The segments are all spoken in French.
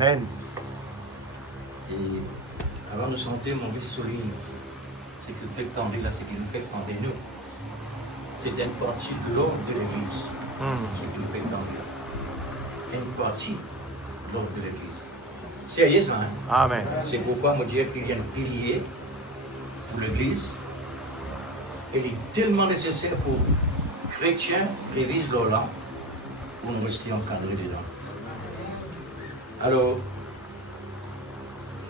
Amen. Et avant de chanter, mon fils souligne ce qui fait tendre là, ce qui nous fait tendre nous. C'est une partie de l'ordre de l'Église. Ce qui nous fait tendre là. Une partie de l'ordre de l'Église. Sérieux ça, hein? Amen. C'est pourquoi mon Dieu qu'il y a un pilier pour l'Église. Il est tellement nécessaire pour les chrétiens, l'Église, l'Orlan, pour nous rester encadrés dedans. Alors,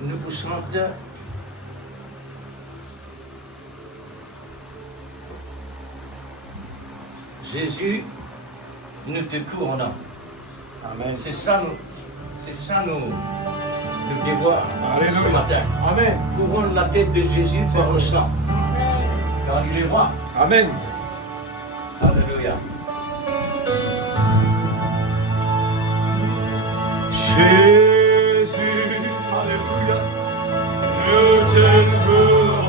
nous poussons Jésus nous te couronnant. Amen. C'est ça nous devoir ce matin. Amen. Couronne la tête de Jésus par le sang. Car il est roi. Amen. Alléluia. Jésus, alléluia, nous te couronnons.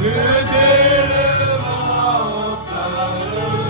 Tu te Nous t'élèvons par le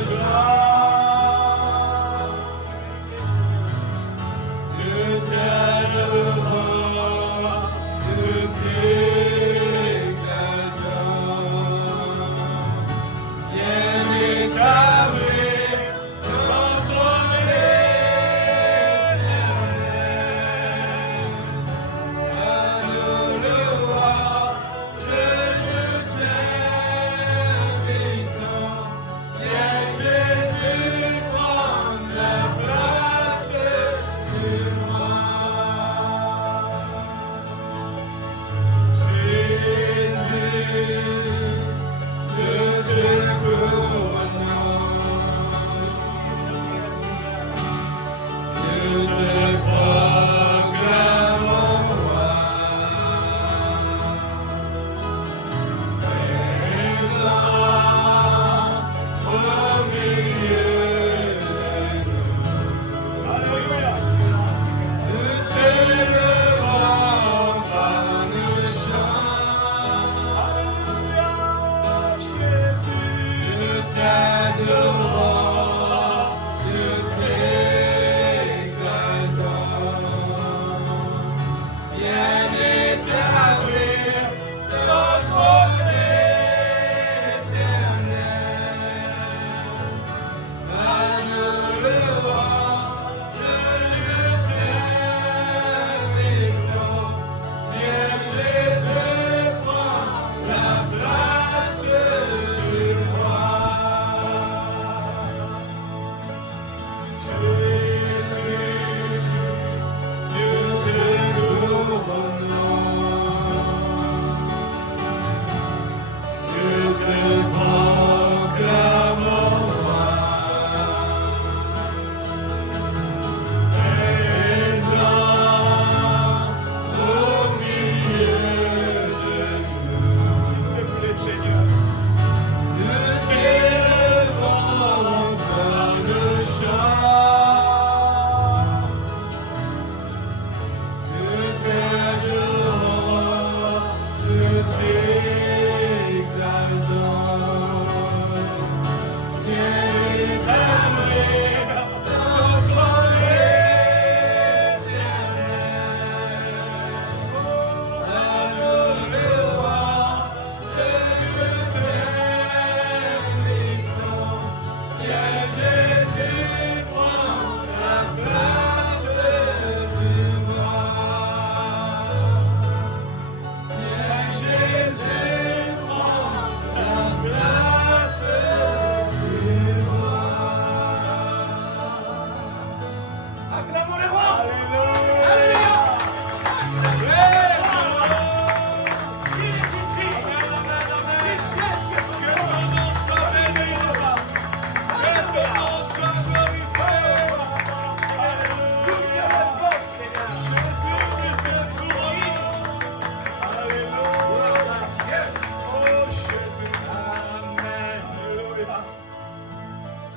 Alléluia.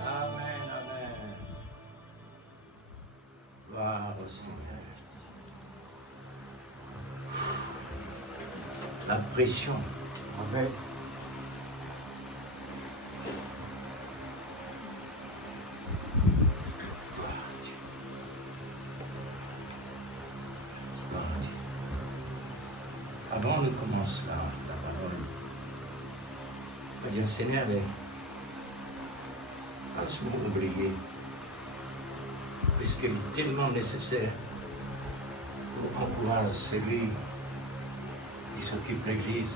Amen, amen. Gloire au Seigneur. La pression. Amen. Avant de commencer la parole, je dis Seigneur, pas souvent oublié, puisqu'il est tellement nécessaire pour encourager celui qui s'occupe de l'Église.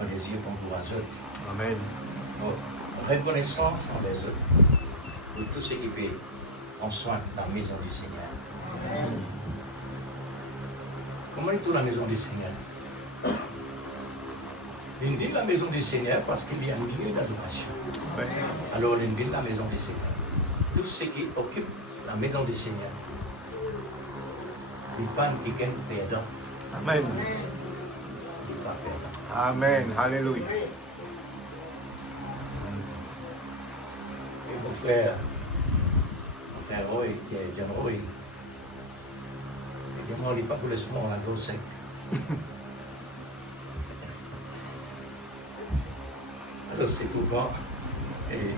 Mon désir pour les autres. Amen. Reconnaissance envers eux pour tout ce qui fait en soin dans la maison du Seigneur. Comment est-il la maison du Seigneur? Il dit la maison du Seigneur parce qu'il y a un lieu d'adoration. Amen. Alors il dit la maison du Seigneur. Tout ce qui occupe la maison du Seigneur. Il pas qui gagne perdant. Amen. Il n'est pas perdant. Amen. Alléluia. Et mon frère Roy, qui est John Roy, il dit moi, il n'est pas pour le moment à gros sec. Alors c'est pourquoi, et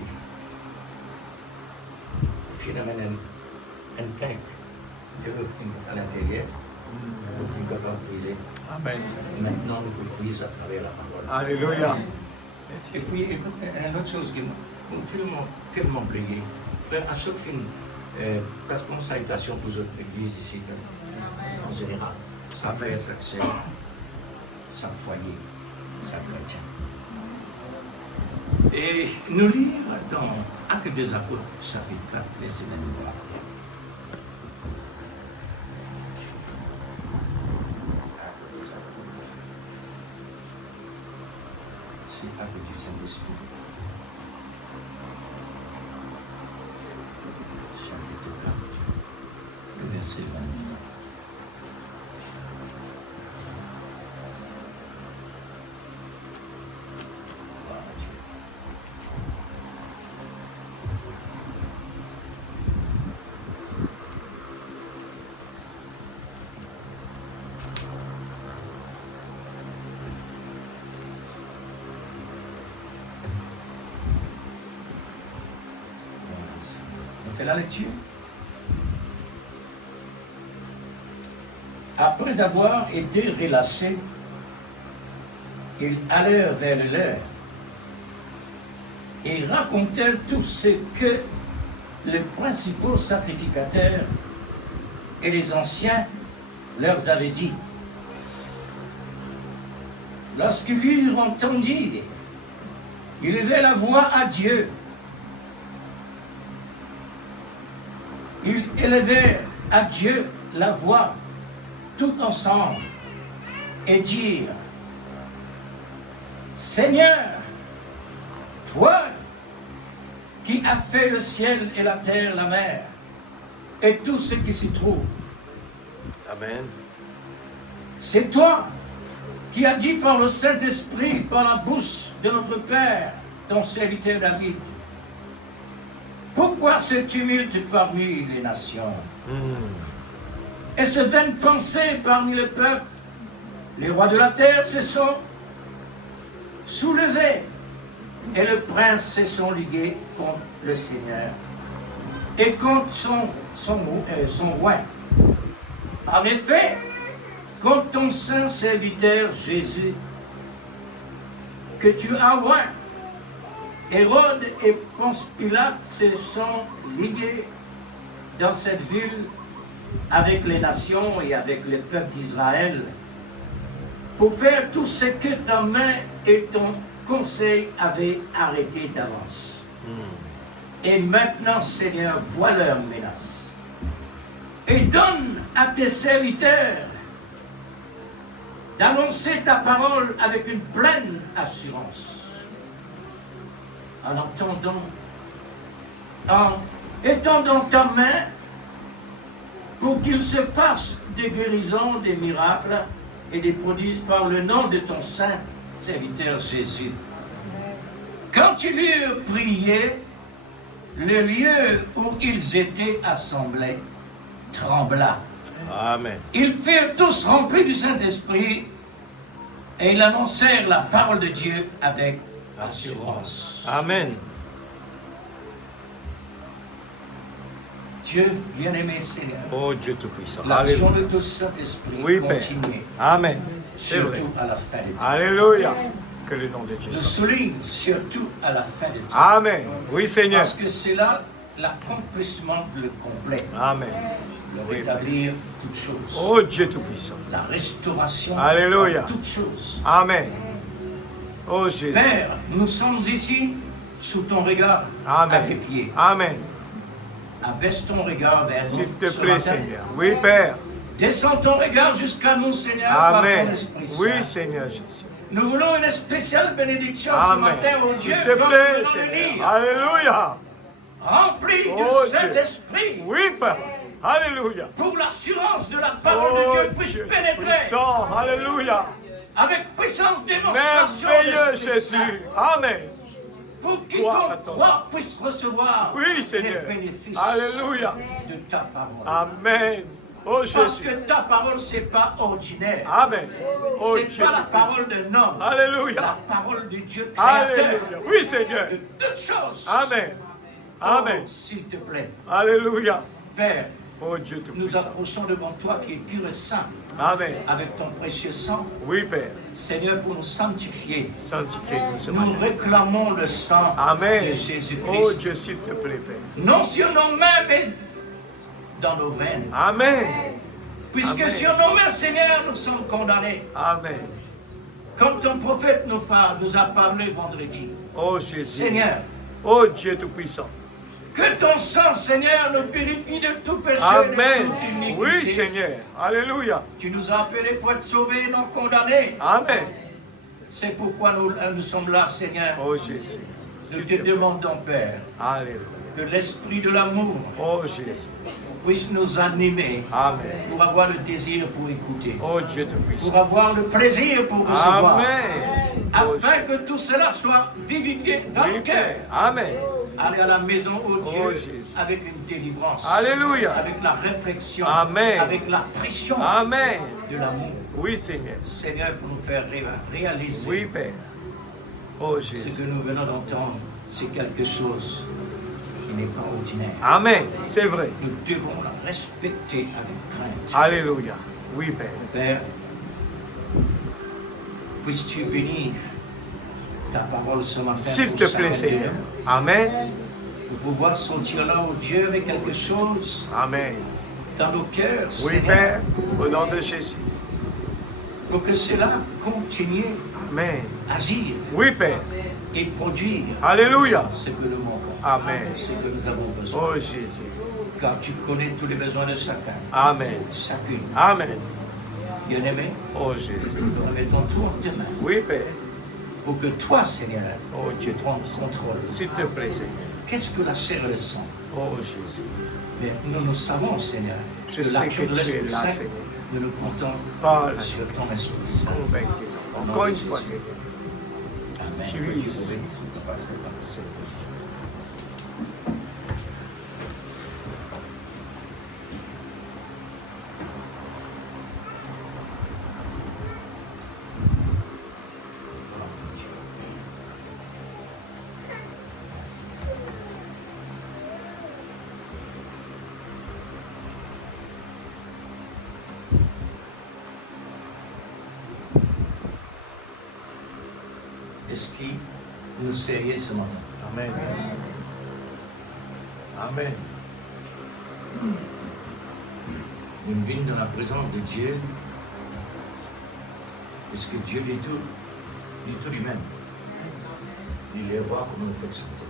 finalement, un tank à l'intérieur, nous pouvons puiser. Amen. Maintenant, nous pouvons puiser à travers la parole. Alléluia. Et puis, une autre chose qui m'a tellement brillé, à chaque film, parce qu'on salutation pour votre église ici, en général, ça fait accès, ça foyer, ça chrétien. Et nous lire dans Actes des Apôtres, chapitre 4, verset 23. C'est Actes du Saint-Esprit. Chapitre 4, verset 23. On fait la lecture. Après avoir été relâchés, ils allèrent vers le leur et racontèrent tout ce que les principaux sacrificateurs et les anciens leur avaient dit. Lorsqu'ils eurent entendu, ils levaient la voix à Dieu. Ils élevèrent à Dieu la voix tout ensemble et dirent: Seigneur, toi qui as fait le ciel et la terre, la mer et tout ce qui s'y trouve, Amen. c'est toi qui as dit par le Saint-Esprit, par la bouche de notre Père, ton serviteur David. Pourquoi ce tumulte parmi les nations et ce vaine pensée parmi le peuple? Les rois de la terre se sont soulevés et le prince se sont ligués contre le Seigneur et contre son roi. En effet, contre ton saint serviteur Jésus, que tu as oint, Hérode et Ponce Pilate se sont ligués dans cette ville avec les nations et avec les peuples d'Israël pour faire tout ce que ta main et ton conseil avaient arrêté d'avance. Et maintenant, Seigneur, vois leurs menaces et donne à tes serviteurs d'annoncer ta parole avec une pleine assurance. En étendant ta main pour qu'il se fasse des guérisons, des miracles et des prodiges par le nom de ton saint serviteur Jésus. Quand ils eurent prié, le lieu où ils étaient assemblés trembla. Amen. Ils furent tous remplis du Saint-Esprit et ils annoncèrent la parole de Dieu avec assurance. Amen. Dieu, bien-aimé Seigneur, Oh Dieu Tout-Puissant. l'action Alléluia. de ton Saint-Esprit Oui, Père. continue, Amen. C'est vrai. surtout à la fin des temps. Alléluia. Que le nom de Dieu Je soit. souligne surtout à la fin des temps. Amen. Oui, Seigneur. Parce que c'est là l'accomplissement le complet, Amen. le Oui. rétablir toutes choses, Oh Dieu Tout-Puissant. la restauration Alléluia. de toutes choses. Amen. Oh Jésus. Père, nous sommes ici sous ton regard à tes Amen. pieds. Amen. Abaisse ton regard vers nous S'il te ce plaît, matin. Seigneur. Oui, Père. Descends ton regard jusqu'à nous, Seigneur, par ton Amen. Esprit Saint. Oui, Seigneur Jésus. Nous voulons une spéciale bénédiction ce Amen. matin, oh S'il Dieu, te comme plaît, nous venons de Seigneur. lire. Alléluia. Rempli Oh, du Dieu. Saint-Esprit, Oui, Père. Alléluia. pour l'assurance de la parole de Oh Dieu puisse Dieu pénétrer puissant. Alléluia. avec puissance démonstration Merveilleux de l'Esprit Saint, Jésus. Amen. pour Gloire à quiconque ton croit puisse recevoir Oui, Seigneur. les bénéfices Alléluia. de ta parole. Amen. Oh Parce Jésus. que ta parole, c'est pas ordinaire. Amen. Oh C'est Dieu pas la Tout-Puissant. parole d'un homme. La Alléluia. parole du Dieu créateur Alléluia. Oui, Seigneur. de toutes choses. Amen. Amen. Oh, s'il te plaît, Alléluia. Père, Oh Dieu nous Tout-Puissant. approchons devant toi qui est pur et saint, Amen. avec ton précieux sang, Oui, Père. Seigneur, pour nous sanctifier. Sanctifie-nous ce Nous matin. réclamons le sang Amen. de Oh Jésus-Christ, Dieu, s'il te plaît, Père. non sur nos mains, mais dans nos veines. Amen. Puisque Amen. sur nos mains, Seigneur, nous sommes condamnés. Amen. Comme ton prophète nous a parlé vendredi. Oh Jésus. Seigneur, Oh Dieu Tout-Puissant. que ton sang, Seigneur, nous purifie de tout péché, Amen. de toute iniquité. Oui, Seigneur. Alléluia. Tu nous as appelés pour être sauvés et non condamnés. Amen. C'est pourquoi nous sommes là, Seigneur. Oh Jésus. Nous S'il te te plaît. demandons, Père, Alléluia. que l'esprit de l'amour Oh Jésus. puisse nous animer Amen. pour avoir le désir pour écouter, Oh Dieu Tout-Puissant. pour avoir le plaisir pour recevoir, Amen. Oh, afin que tout cela soit vivifié dans oui, le cœur. Père. Amen. Aller à la maison, oh Dieu, Jésus. avec une délivrance, Alléluia. avec la réflexion, Amen. avec la pression Amen. de l'amour. Oui, Seigneur. Seigneur, pour nous faire réaliser Oui, Père. Oh ce Jésus. que nous venons d'entendre, c'est quelque chose qui n'est pas ordinaire. Amen. C'est vrai. Nous devons la respecter avec crainte. Alléluia. Oui, Père. Père, puisses-tu bénir ta parole ce matin S'il pour te chaque plaît, cœur, Seigneur. Amen. pour pouvoir sortir là, oh Dieu, avec quelque chose Amen. dans nos cœurs, Oui, Seigneur, Père. Au nom de Jésus. pour que cela continue Amen. à agir Oui, Père. et produire Alléluia. ce que nous manquons, Amen. ce que nous avons besoin. Oh Jésus. Car tu connais tous les besoins de chacun, Amen. chacune. Amen. Bien-aimé, Oh Jésus. nous remettons tout en tes mains Oui, Père. pour que toi, Seigneur, Oh Dieu. prends contrôle. S'il te plaît, Seigneur. Qu'est-ce que la chair et le sang? Oh Jésus. Mais nous savons, Seigneur, Je que sais l'action que de tu es l'Esprit là, Saint, Seigneur. nous nous comptons Parle. sur ton Esprit Saint. Convainc tes enfants. Encore une fois, Seigneur. Amen. Tu Que Dieu es- vous bénisse. On va passer par cette- Est-ce qu'il nous sérieux ce matin? Amen. Amen. Une vie dans la présence de Dieu, parce que Dieu dit tout lui-même. Il est roi comme nous fait chanter.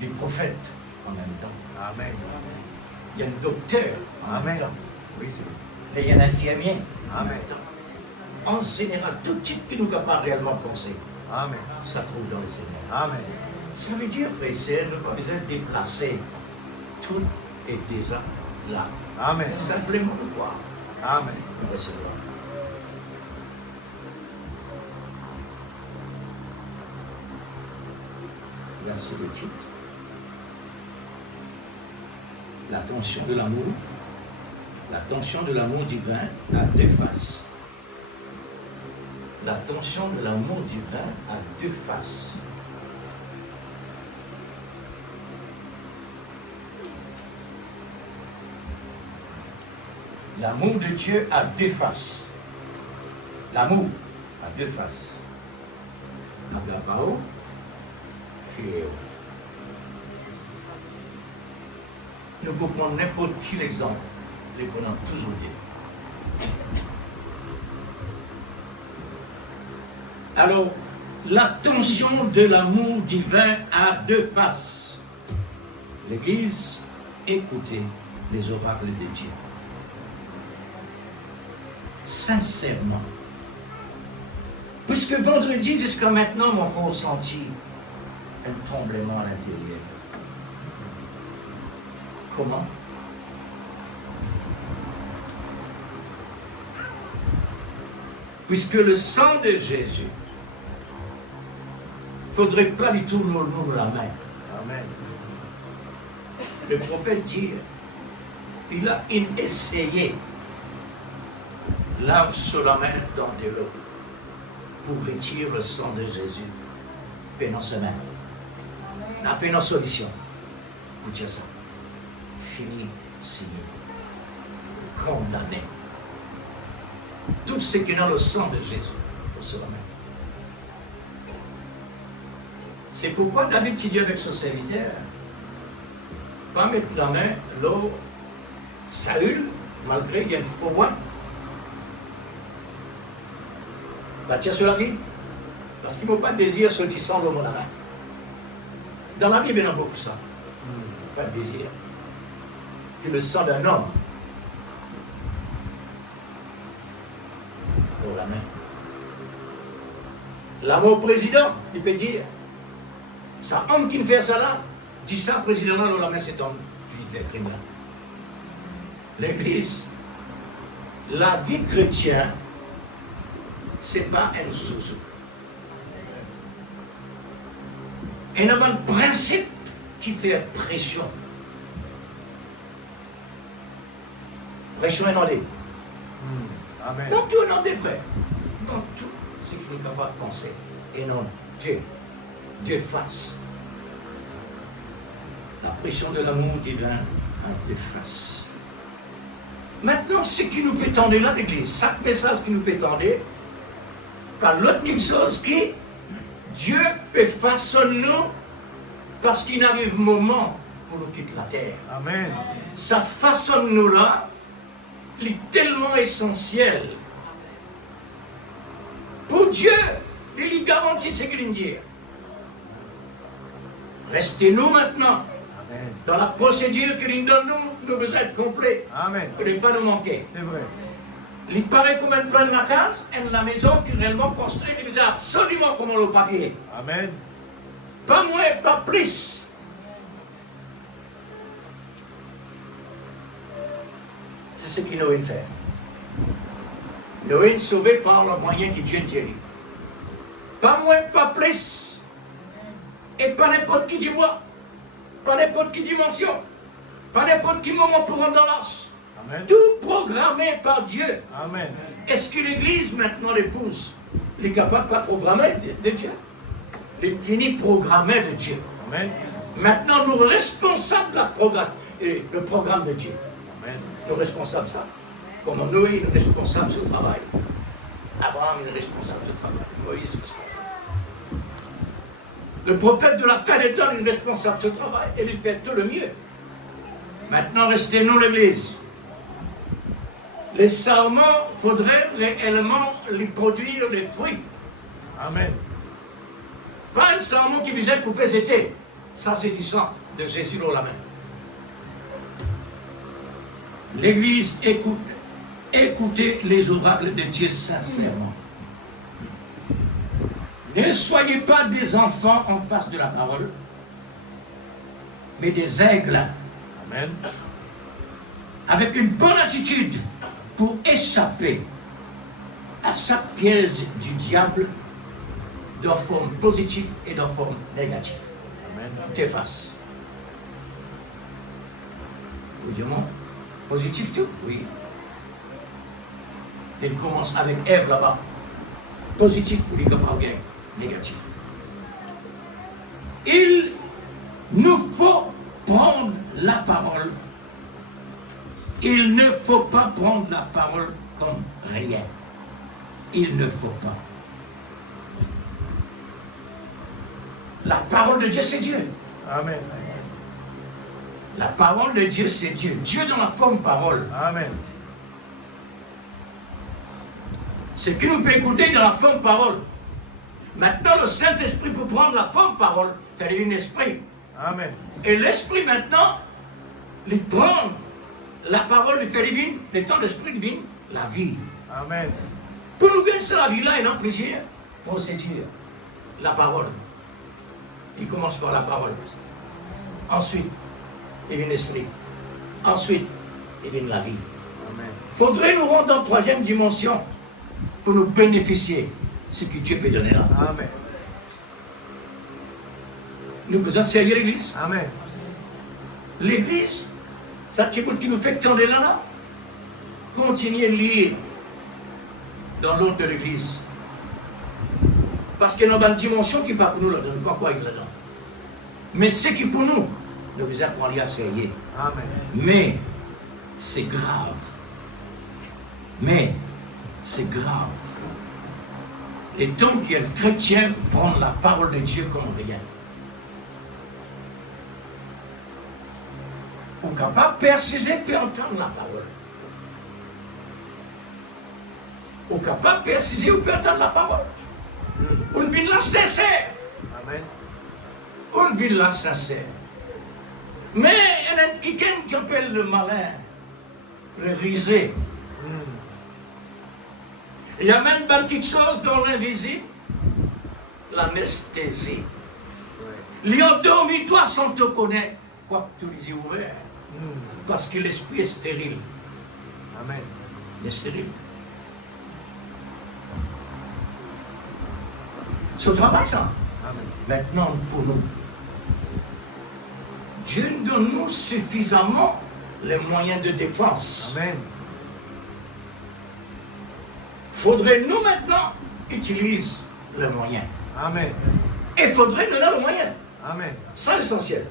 Les prophètes en même temps. Amen. Il y a le docteur en même Amen. temps. Oui, Seigneur. Et il y a l'infirmier en Amen. même temps. En général, tout type qui nous n'a pas réellement pensé, Amen. ça trouve dans le Seigneur. Amen. Ça veut dire, frère et sœur, nous n'avons pas besoin de déplacer. Tout est déjà là. Amen. Simplement de voir Amen. et recevoir. il y a sous le titre. La tension de l'amour. La tension de l'amour divin a deux faces. La tension de l'amour divin a deux faces. L'amour de Dieu a deux faces. L'amour a deux faces. Agapao, phileo. Nous pouvons prendre n'importe quel exemple, les prenons toujours bien. Alors, la tension de l'amour divin a deux faces. L'Église, écoutez les oracles de Dieu. Sincèrement. Puisque vendredi jusqu'à maintenant, mon corps senti un tremblement à l'intérieur. Comment? Puisque le sang de Jésus, il ne faudrait pas lui tourner nous la main. Amen. Le prophète dit, il a essayé, lave sur la main dans de l'eau pour retirer le sang de Jésus. Pénant semaine. La pénant solution. Pour dire ça. Fini, signé. Condamné. Tout ce qui est dans le sang de Jésus, pour se remettre. C'est pourquoi David dit avec son serviteur, pas mettre la main, l'eau, Saül, malgré qu'il y a une faux one, va tirer sur la vie, parce qu'il ne faut pas de désir sautissant dans la main. Dans la Bible, il y en a beaucoup ça. Pas de désir. Et le sang d'un homme pour la main. L'amour au président, il peut dire, c'est un homme qui me fait ça là, dit ça, président là, dans la main, c'est homme qui fait criminel. L'Église, la vie chrétienne, c'est pas un zouzou. Il y a un principe qui fait pression. Pression inondée. Amen. Dans tout, non, des frères. Dans tout ce qui est capable de penser. Et non, Dieu. Dieu fasse. La pression de l'amour divin a deux faces. Maintenant, ce qui nous peut tendre là, l'Église, chaque message qui nous peut tendre, par l'autre chose qui, Dieu peut façonner nous parce qu'il arrive un moment pour nous quitter la terre. Amen. Ça façonne nous là, il est tellement essentiel. Pour Dieu, il garantit ce qu'il dit. Restez-nous maintenant. Amen. Dans la procédure qu'il nous donne, nous besoin être complets. Amen. Pour ne pas nous manquer. C'est vrai. Il paraît comme une pleine la case, et la maison qui est réellement construite, il besoin absolument comme le papier. Amen. Pas moins, pas plus. C'est ce qu'il nous fait. Nous sommes sauvés par le moyen qui Dieu dit. Pas moins, pas plus. Et pas n'importe qui voit. Pas n'importe qui dimension. Pas n'importe qui moment pour rentrer dans l'arche. Amen. Tout programmé par Dieu. Amen. Est-ce que l'Église, maintenant, l'épouse, est capable de pas programmer de Dieu? Elle est finie programmée de Dieu. Amen. Maintenant, nous responsables le programme de Dieu. Amen. Nous responsables ça. Comme Noé est responsable sur le travail. Abraham est responsable sur le travail. Moïse est responsable. Le prophète de la terre étonne est responsable sur le travail. Et il fait tout le mieux. Maintenant, restez-nous l'Église. Les serments, il faudrait réellement les produire les fruits. Amen. Pas un sermon qui visait couper c'était. Ça, c'est du sang de Jésus dans la main. L'Église écoute. Écoutez les oracles de Dieu sincèrement. Ne soyez pas des enfants en face de la parole, mais des aigles. Amen. Avec une bonne attitude pour échapper à chaque piège du diable, d'une forme positive et d'une forme négative. Amen. t'efface. Vous dites non? Positif tout? Oui. Il commence avec Ève là-bas. Positif pour les capables bien, négatif. Il nous faut prendre la parole. Il ne faut pas prendre la parole comme rien. Il ne faut pas. La parole de Dieu, c'est Dieu. Amen. La parole de Dieu, c'est Dieu. Dieu dans la forme parole. Amen. Ce qui nous peut écouter dans la forme parole. Maintenant, le Saint-Esprit peut prendre la forme parole, c'est-à-dire un esprit. Amen. Et l'esprit maintenant, il prend la parole du Père divin, le temps d'esprit divin, la vie. Amen. Pour nous gagner la vie-là, il y a plusieurs procédures. La parole. Il commence par la parole. Ensuite, il vient l'esprit. Ensuite, il vient la vie. Amen. Faudrait nous rendre dans la troisième dimension pour nous bénéficier de ce que Dieu peut donner là. Amen. Nous besoin de servir l'Église. Amen. L'Église, ça qui nous fait tendre là, continuez de lire dans l'ordre de l'Église. Parce qu'il y a une dimension qui n'est pas pour nous là-dedans, pas quoi là-dedans. Mais ce qui est pour nous, nous besoin qu'on y a sérieux. Amen. Mais c'est grave. Mais c'est grave. Et donc, les chrétiens prennent la parole de Dieu comme rien. Ou capable de préciser et entendre la parole. Ou capable de préciser ou entendre la parole. Une vie là sincère. Amen. Une vie là sincère. Mais il y a quelqu'un qui appelle le malin, le risé. Il y a même quelque chose dans l'invisible, l'anesthésie. Les endormis, toi, sans te connaître, quoi que tu les aies ouverts, parce que l'esprit est stérile. Amen. Il est stérile. C'est au travail, ça. Amen. Maintenant, pour nous, Dieu nous donne suffisamment les moyens de défense. Amen. Faudrait nous maintenant utiliser les moyens. Amen. Et faudrait nous donner le moyen. Amen. C'est l'essentiel.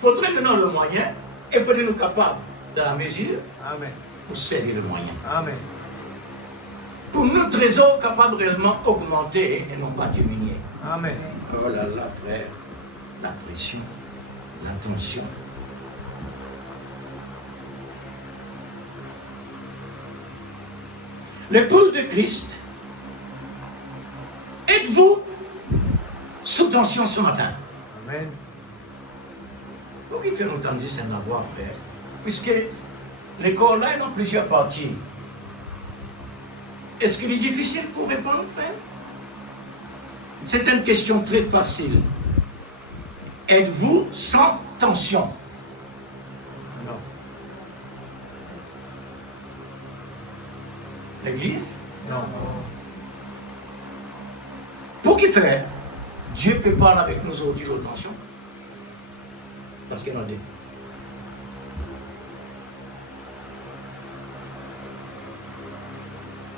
Faudrait nous donner le moyen et faudrait nous capables, dans la mesure, Amen. pour servir le moyen. Amen. Pour nos trésors capables réellement augmenter et non pas diminuer. Amen. Oh là là, frère, la pression, la tension. L'épouse de Christ, êtes-vous sous tension ce matin? Amen. Pourquoi il fait longtemps que c'est un avoir, frère? Puisque l'école là, il a plusieurs parties. Est-ce qu'il est difficile pour répondre, frère? C'est une question très facile. Êtes-vous sans tension? Non. L'Église? Non. Pour qui faire? Dieu peut parler avec nous aujourd'hui de tension. Parce qu'il y en a deux.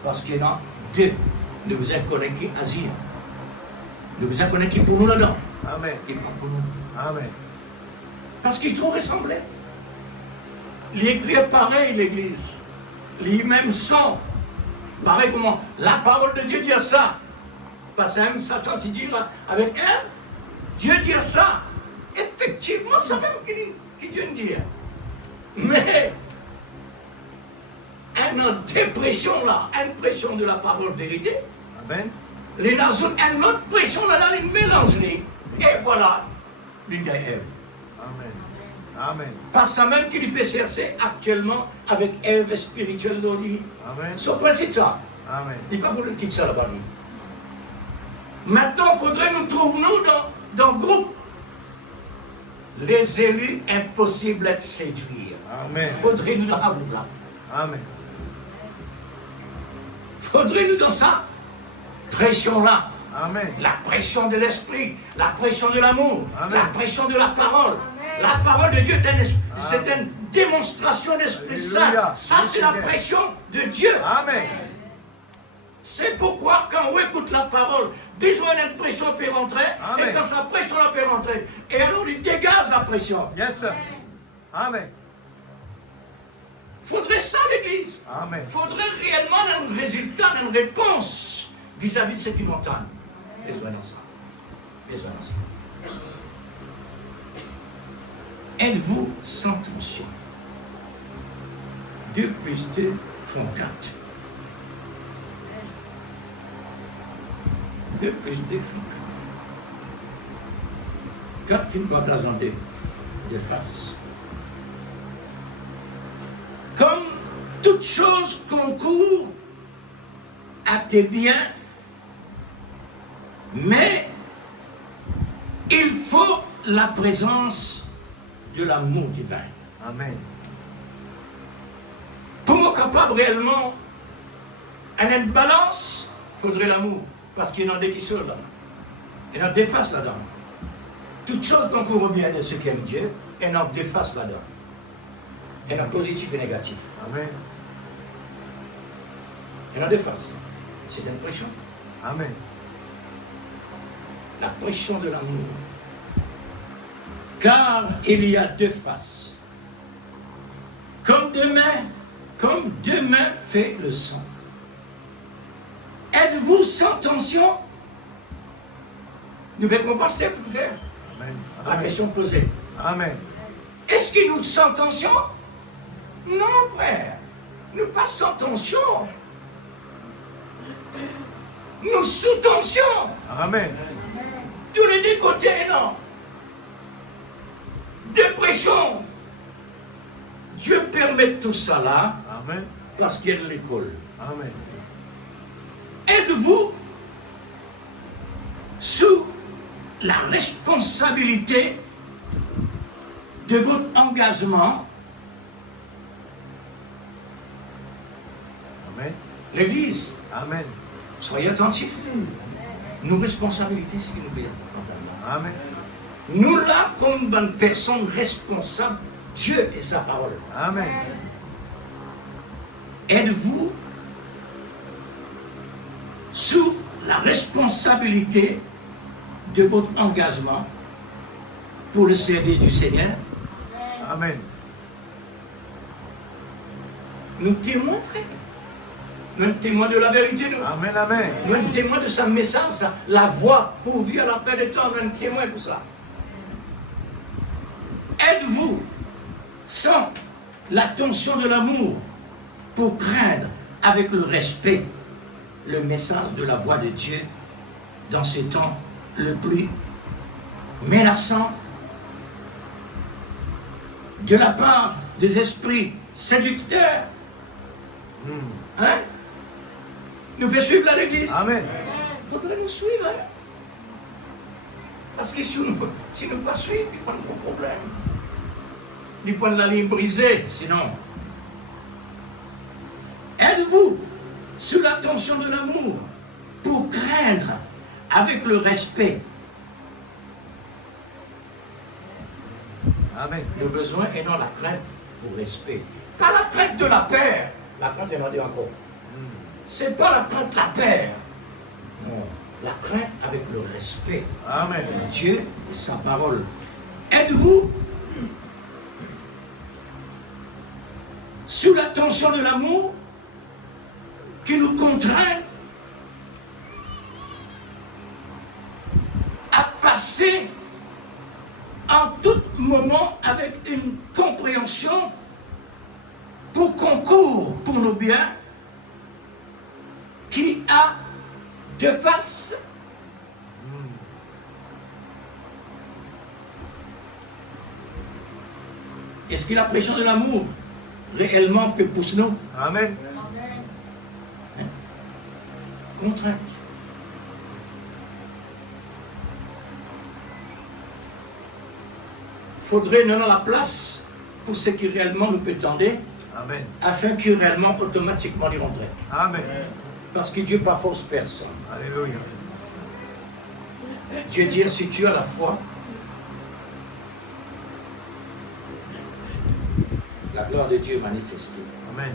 Parce qu'il y en a deux. Nous vous êtes connectés à Zion. Nous vous êtes connectés pour nous là-dedans. Amen. Et pas pour nous. Amen. Parce qu'ils trop ressemblaient. Les écrire pareil, l'Église. Les mêmes sont. Pareil comment la parole de Dieu dit ça. Parce que même Satan, tu dis là, avec elle, Dieu dit ça. Effectivement, c'est même qui Dieu dit. Mais, une dépression là, une pression de la parole vérité. Amen. Les nations, une autre pression là, les mélange les. Et voilà, l'une des Ève. Amen. Amen. Par ça même qu'il peut chercher actuellement avec Ève spirituelle d'aujourd'hui. Amen. Son principe ça. Amen. Il n'est pas voulu quitter ça là-bas. Maintenant, il faudrait nous trouver dans le groupe. Les élus, impossible de séduire. Amen. Il faudrait nous dans la groupe là. Amen. Il faudrait nous dans ça. Pression là. Amen. La pression de l'esprit, la pression de l'amour, Amen. la pression de la parole. Amen. La parole de Dieu est Amen. c'est une démonstration d'Esprit Alléluia. Saint. Ça, c'est la pression de Dieu. Amen. C'est pourquoi quand on écoute la parole, besoin d'une pression peut rentrer, Amen. et quand sa pression la peut rentrer, et alors il dégage la pression. Yes, sir. Amen. Faudrait ça l'Église. Amen. Faudrait réellement un résultat, une réponse vis-à-vis de ce qui m'entend. Besoin de ça. Besoin de ça. Êtes-vous sans tension? 2 plus 2 font 4. 2 plus 2 font 4. 4 films partagent en deux. De face. Comme toute chose concourt à tes biens, mais il faut la présence de l'amour divin. Amen. Pour me capable réellement, à une balance, il faudrait l'amour. Parce qu'il y en a des qui sont là. Il y en a des faces là-dedans. Toute chose concourt au bien de ceux qui aiment Dieu, il y en a des faces là-dedans. Il y en a positif et négatif. Amen. Il y en a deux faces. C'est une pression. Amen. La pression de l'amour. Car il y a deux faces. Comme deux mains fait le sang. Êtes-vous sans tension? Nous devons passer pour faire Amen. la Amen. question posée. Amen. Est-ce que nous sans tension? Non, frère. Nous pas sans tension. Nous sous tension. Amen. Tous les deux côtés, non. Dépression. Dieu permet tout ça là Amen. parce qu'il y a de l'école. Amen. Êtes-vous sous la responsabilité de votre engagement? Amen. L'Église, Amen. soyez attentifs. Nos responsabilités, c'est nous payons. Amen. Nous là, comme une personne responsable, Dieu et sa parole. Amen. Êtes-vous sous la responsabilité de votre engagement pour le service du Seigneur? Amen. Nous témoins, frère. Nous sommes témoins de la vérité, nous. Amen. Amen. Nous sommes témoins de sa message, la voix pourvue à la paix de temps. Nous sommes témoins pour ça. Êtes-vous sans la tension de l'amour pour craindre avec le respect le message de la voix de Dieu dans ce temps le plus menaçant de la part des esprits séducteurs? Hein? Nous pouvons suivre là l'Église. Amen. Il faudrait nous suivre. Hein? Parce que si nous ne pas suivre, il n'y a pas de problème. Il n'y a pas de la ligne brisée, sinon. Êtes-vous sous la tension de l'amour pour craindre avec le respect Amen. le besoin et non la crainte pour respect? Pas la crainte de la paix. La crainte, elle en dit encore. C'est pas la crainte de la paix. Non. La crainte avec le respect. Amen. Dieu et sa parole. Êtes-vous sous la tension de l'amour qui nous contraint à passer en tout moment avec une compréhension pour concours pour nos biens qui a deux faces? Est-ce que la pression de l'amour réellement peut pousser nous? Amen. Contrainte. Faudrait nous donner la place pour ce qui réellement nous peut tendre, Amen. afin que réellement automatiquement y rentrer. Amen. Parce que Dieu ne force personne. Alléluia. Dieu dit, si tu as la foi, la gloire de Dieu est manifestée. Amen.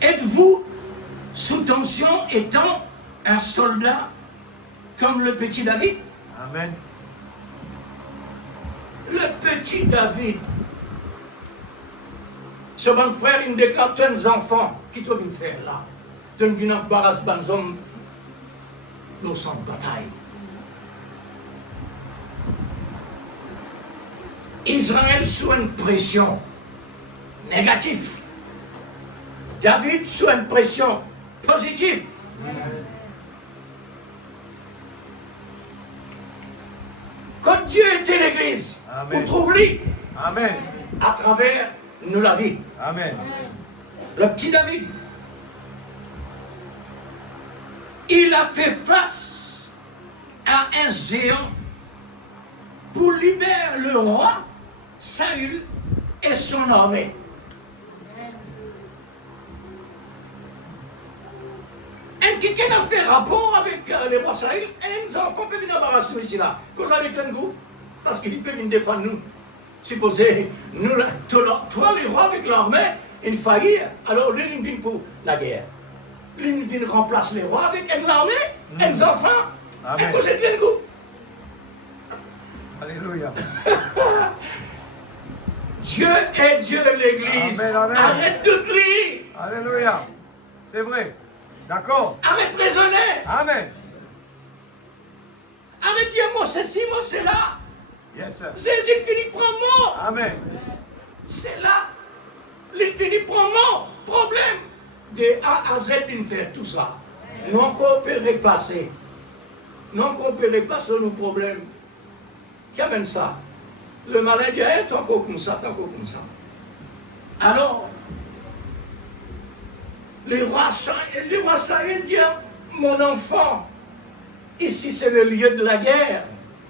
Êtes-vous sous tension étant un soldat comme le petit David? Amen. Le petit David. Ce bon frère, il me déclare, tu es enfants, qui doivent nous faire là? Tu es une embarrasse de hommes dans son bataille. Israël sous une pression négative. David sous une pression positive. Quand Dieu était l'Église, Amen. on trouve lui Amen. à travers nous la vie. Amen. Le petit David, il a fait face à un géant pour libérer le roi Saül et son armée. Et quelqu'un a fait rapport avec le roi Saül, et les enfants peuvent venir embarrasser nous ici là. Cause avec un goût, parce qu'ils peuvent venir défendre nous. Supposez, nous, toi les rois avec l'armée, ils faillirent, alors lui, ils viennent pour la guerre. Lui, ils viennent remplacer les rois avec une armée, et les enfants, Amen. et cause de bien goût. Alléluia. Dieu est Dieu de l'Église. Amen, amen. Arrête de crier. Alléluia. C'est vrai. D'accord. Arrête de raisonner. Amen. Arrête de dire moi c'est ci, moi c'est là. Yes, sir. Jésus qui dit prends moi. Amen. C'est là. Il dit prends moi. Problème. De A à Z, il fait tout ça. Non qu'on peut repasser. Non qu'on peut repasser nos problèmes. Qui amène ça? Le malin dit, hey, t'es encore comme ça, t'es encore comme ça. Alors, le roi Saül dit, mon enfant, ici c'est le lieu de la guerre,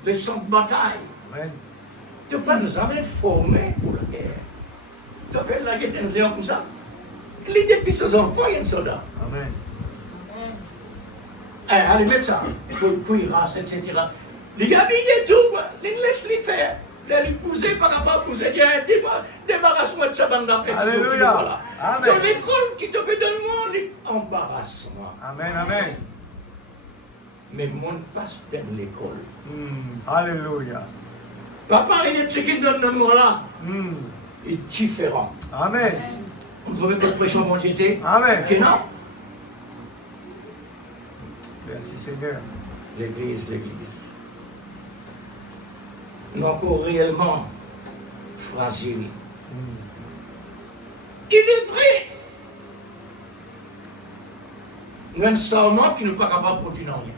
le champ de bataille. Amen. Tu ne peux pas nous amener formés pour la guerre. Tu appelles la guerre un géant comme ça. L'idée depuis ses enfants, il y a un soldat. Amen. Allez, mettre ça. Pour il race, etc. Les habillés tout, les laisse-les faire. Les pousser par rapport à pousser. Tiens, débarrasse-moi de ça, bande d'après. Alléluia. Amen. Dans l'école qui te fait donner moi, embarrasse-moi. Amen. Amen. Mais mon passe dans l'école. Alléluia. Papa, il est ce qu'il donne de moi là. Mm. Il est différent. Amen. Vous trouvez que le prêcheur mon j'étais? Amen. Que non? Merci Seigneur. L'église. Non, encore réellement fragile. Il est vrai. Nous avons un serment qui ne peut pas capable de produire rien.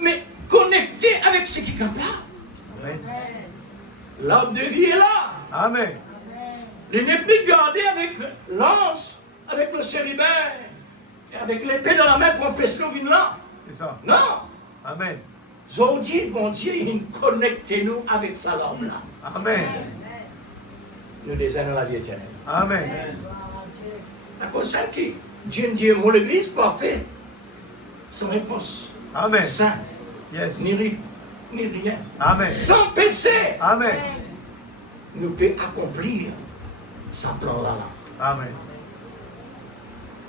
Mais connecté avec ce qui est capable. Amen. L'arbre de vie est là. Amen. Il n'est plus gardé avec l'anse, avec le chérubin, et avec l'épée dans la main pour empêcher nos vignes là. C'est ça. Non. Amen. Aujourd'hui, bon Dieu, il connecte-nous avec sa larme là. Amen. Nous désirons la vie éternelle. Amen. La cause c'est qui Dieu dit, mon église parfait, sans réponse. Amen. Saint, Yes. ni rien. Amen. Sans péché, Amen. nous peut accomplir sa plan là. Amen.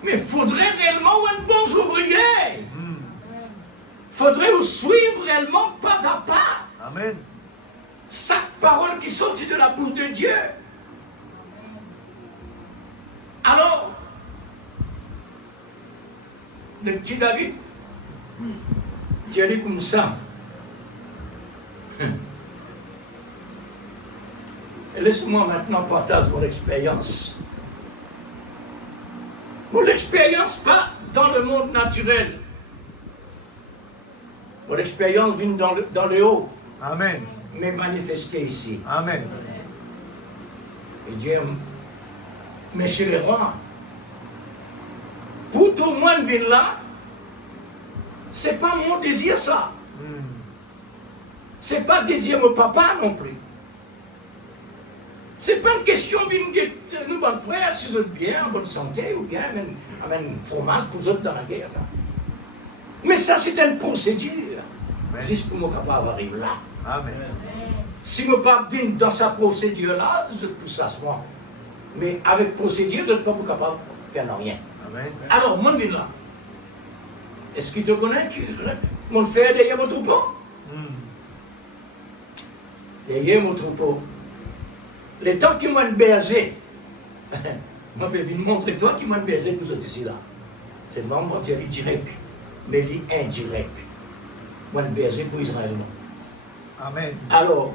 Mais il faudrait réellement un bon ouvrier. Mm. Faudrait nous suivre réellement pas à pas. Amen. Chaque parole qui sort de la bouche de Dieu. Alors, le petit David, Dieu dit comme ça. Et laisse-moi maintenant partager mon expérience. Mon expérience, pas dans le monde naturel. Mon expérience vient dans le haut, Amen. mais manifestée ici. Amen. Et Dieu, mais chez les rois, pour tout le monde venir là, c'est pas mon désir ça. Mm. C'est pas désir mon papa non plus. C'est pas une question de nous, bons frères, si vous êtes bien, en bonne santé, ou bien amène fromage pour vous autres dans la guerre. Ça. Mais ça, c'est une procédure. juste pour me capable d'arriver là. Amen. Si je ne pas venir dans sa procédure-là, je pousse à soi. Mais avec procédure, je ne suis pas capable de faire rien. Amen. Alors, moi, je viens là. Est-ce qu'il te connaît? Mon frère derrière mon troupeau? Derrière mon troupeau. Les temps qui m'ont berger, moi, je vais montrer toi qui m'ont berger pour ce ici là. C'est non, moi, je direct, mais il est indirect. Moi, je berger pour Israël. Amen. Alors,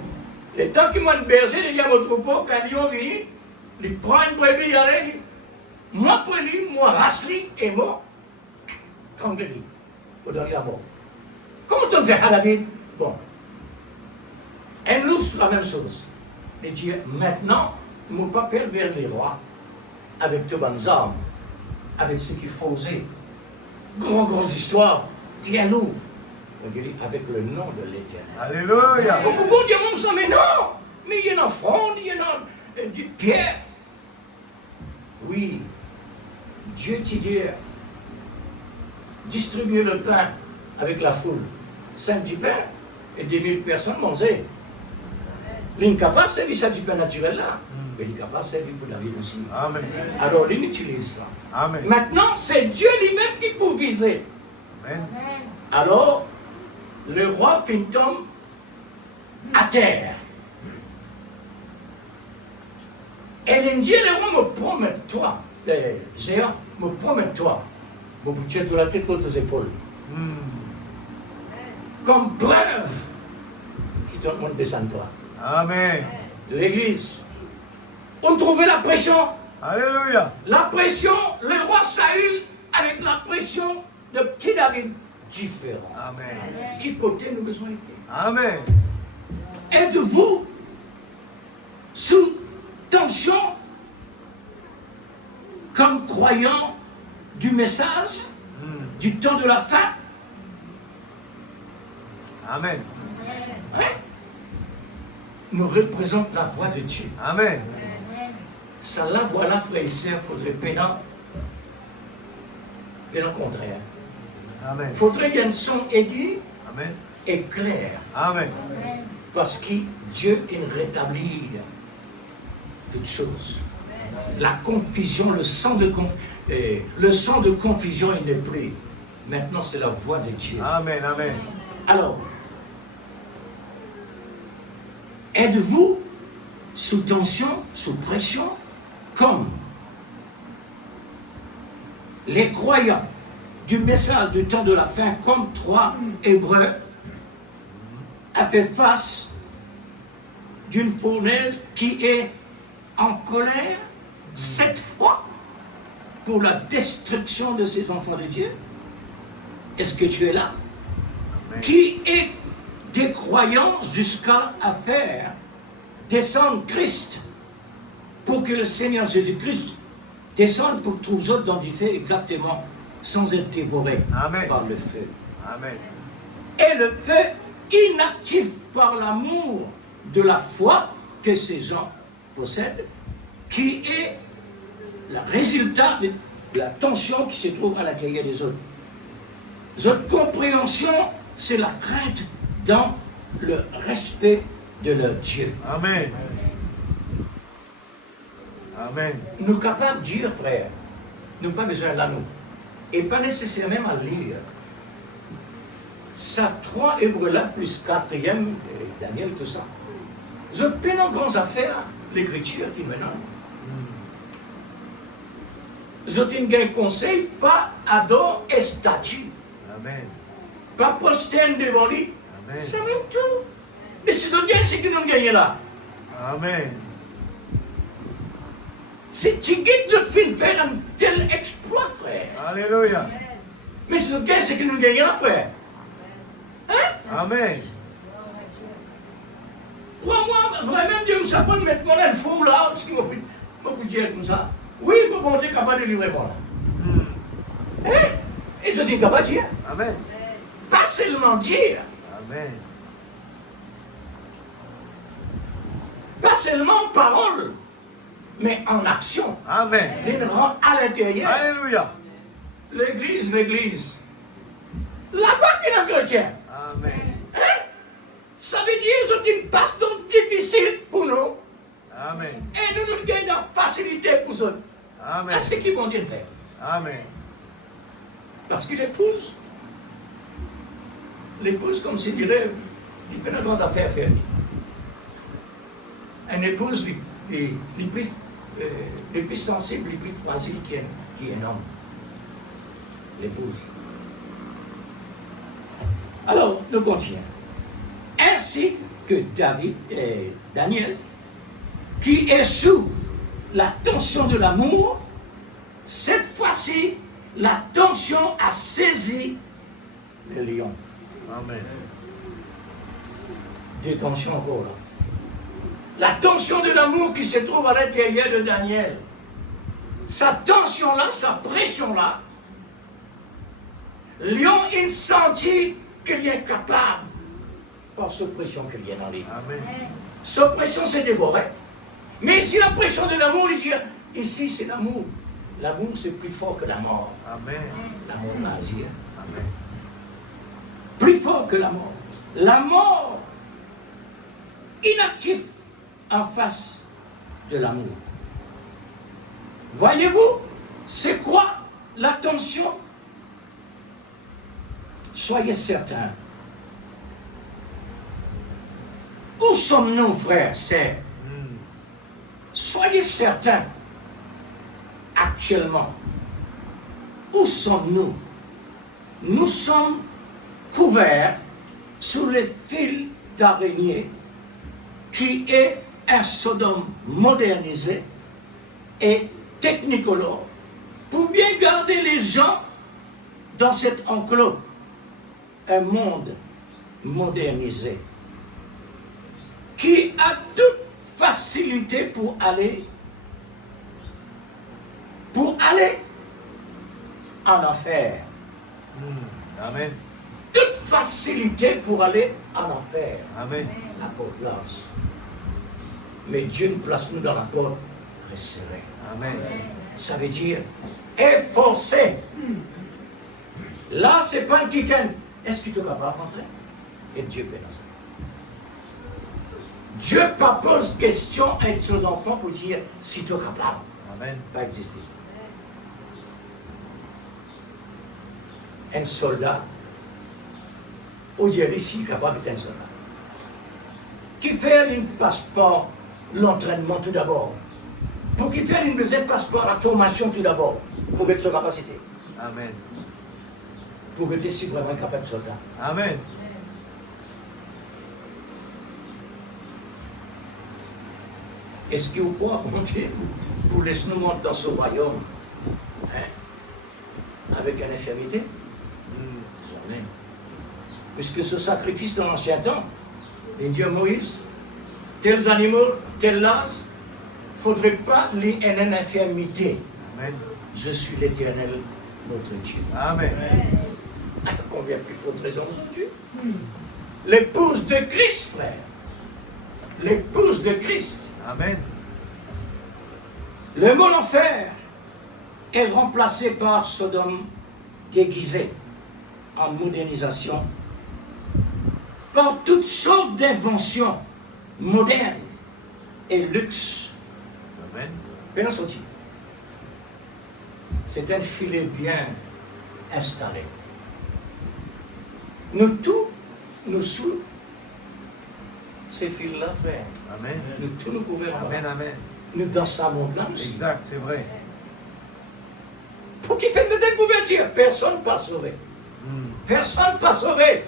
les temps qui m'ont berger, derrière mon troupeau, quand ils ont venu, ils prennent une brebis, ils allaient, moi, pour lui, moi, rasse-lui, et moi, tranquille, pour donner la mort. Comment on fait à la vie? Bon. Un loup, la même chose. Il dit, maintenant, mon papa vers les rois, avec de bonnes armes, avec ce qu'il faisait, grande histoire, qui est nous. On dit, avec le nom de l'Éternel. Alléluia. Beaucoup bon Dieu, mon sang, mais non! Mais il y en a fronde, il y en a du pierre. Oui, Dieu qui dit, distribuer le pain avec la foule. 5 du pain et 10 000 personnes mangeaient. L'incapable, c'est ça du pain naturel là. Mais l'incapable, c'est pour la vie aussi. Amen. Alors, il utilise ça. Amen. Maintenant, c'est Dieu lui-même qui peut viser. Amen. Alors, le roi tombe à terre. Et l'Indien, le roi me promet, toi, les géants, me promet, toi, mon budget de la tête contre tes épaules. Comme preuve qui te demande de descendre toi. Amen. L'église. On trouvait la pression. Alléluia. La pression, le roi Saül, avec la pression de petit David, différent. Amen. Qui côté nous besoin été? Amen. Êtes-vous sous tension comme croyant du message du temps de la fin? Amen. Hein? Nous représente la voix de Dieu. Amen. Ça, la voix-là, frères et sœurs, il faudrait pénal. Et le contraire. Amen. Il faudrait qu'il y ait un son aigu Amen. et clair. Amen. Parce que Dieu il rétablit toutes choses. La confusion, le sang de confusion, il n'est plus. Maintenant, c'est la voix de Dieu. Amen. Amen. Alors, êtes-vous sous tension, sous pression, comme les croyants du message du temps de la fin, comme 3 Hébreux, a fait face d'une fournaise qui est en colère 7 fois pour la destruction de ses enfants de Dieu? Est-ce que tu es là? Amen. Qui est des croyants jusqu'à faire descendre Christ pour que le Seigneur Jésus-Christ descende pour que tous les autres dans du feu exactement sans être dévorés Amen. par le feu. Amen. Et le feu inactif par l'amour de la foi que ces gens possèdent, qui est le résultat de la tension qui se trouve à l'intérieur des autres. Votre compréhension, c'est la crainte dans le respect de leur Dieu. Amen. Amen. Nous sommes capables de dire, frère, nous n'avons pas besoin de l'anneau. Et pas nécessairement à lire. Ça, 3 Hébreux là, plus 4e, Daniel, tout ça. Je peine en grandes affaires, l'écriture qui me donne. Je t'ai un conseil, pas adore et statue. Amen. Pas posterne devant lui. Amen. C'est même tout. Mais si tu gagnes, c'est que nous gagnons là. Amen. Si tu guides notre film faire un tel exploit, frère. Alléluia. Mais si tu gagnes, c'est que nous gagnons là, frère. Hein? Amen. Crois-moi, vraiment, Dieu me s'apprend de mettre mon info là, parce qu'il m'a pu dire comme ça. Oui, mon bon Dieu est capable de livrer moi là. Hein? Et je dis capable de dire. Amen. Pas seulement dire. Amen. Pas seulement parole, mais en action. Amen. Il rentre à l'intérieur. Alléluia. L'église. Là-bas, il y a un chrétien. Amen. Ça veut dire que c'est une baston difficile pour nous. Amen. Et nous nous gagnons facilité pour eux. Amen. Est-ce qu'ils vont dire faire? Amen. Parce qu'il l'épouse, comme s'il dirait, il peut avoir des affaires à faire. Une épouse les plus sensibles, les plus fragiles qui est un homme. L'épouse. Alors, nous continuons. Ainsi que Daniel, qui est sous la tension de l'amour, cette fois-ci, la tension a saisi le lion. Amen. Des tensions encore là. La tension de l'amour qui se trouve à l'intérieur de Daniel. Sa tension-là, sa pression-là, lion, il sentit qu'il est capable, par cette pression qu'il y a dans lui. Amen. Cette pression s'est dévorée. Mais ici, la pression de l'amour, il dit, ici, c'est l'amour. L'amour, c'est plus fort que la mort. Amen. L'amour nazi. Amen. Plus fort que la mort. La mort, inactive en face de l'amour. Voyez-vous, c'est quoi la tension? Soyez certains. Où sommes-nous, frères, sœurs? Soyez certains, actuellement, où sommes-nous? Nous sommes couverts sous le fil d'araignée qui est un Sodome modernisé et technicolore pour bien garder les gens dans cet enclos, un monde modernisé qui a toute facilité pour aller en enfer. Amen. Toute facilité pour aller en enfer. Amen. La porte large. Mais Dieu nous place nous dans la porte resserrée. Amen. Ça veut dire efforcer. Là, c'est pas un kicken. Est-ce que tu ne vas pas rentrer? Et Dieu fait ça. Dieu pas pose question avec ses enfants pour dire si tu es capable. Amen. Pas exister. Un soldat, aujourd'hui, ici, capable d'être un soldat. Qui fait un passeport, l'entraînement tout d'abord. Pour qu'il fasse une deuxième passeport, la formation tout d'abord. Pour être sa capacité. Amen. Pour être si vraiment capable de soldat. Amen. Est-ce qu'il vous croit, mon Dieu, pour laisser nous monter dans ce royaume avec une infirmité? Jamais. Puisque ce sacrifice dans l'ancien temps, il dit à Moïse, tels animaux, tels âge, il ne faudrait pas les une infirmité. Amen. Je suis l'Éternel, notre Dieu. Amen. Combien plus forte raison aujourd'hui? L'épouse de Christ, frère. L'épouse de Christ. Amen. Le mot enfer est remplacé par Sodome déguisé en modernisation, par toutes sortes d'inventions modernes et luxe. Amen. Bien sorti. C'est un filet bien installé. Nous tous, nous sous ces fils-là, frère. Amen. Nous tous nous couvrons. Amen. Amen. Nous dans ce monde-là aussi. Exact, c'est vrai. Pour qui fait de découverture, personne ne pas sauvé. Personne ne pas sauvé.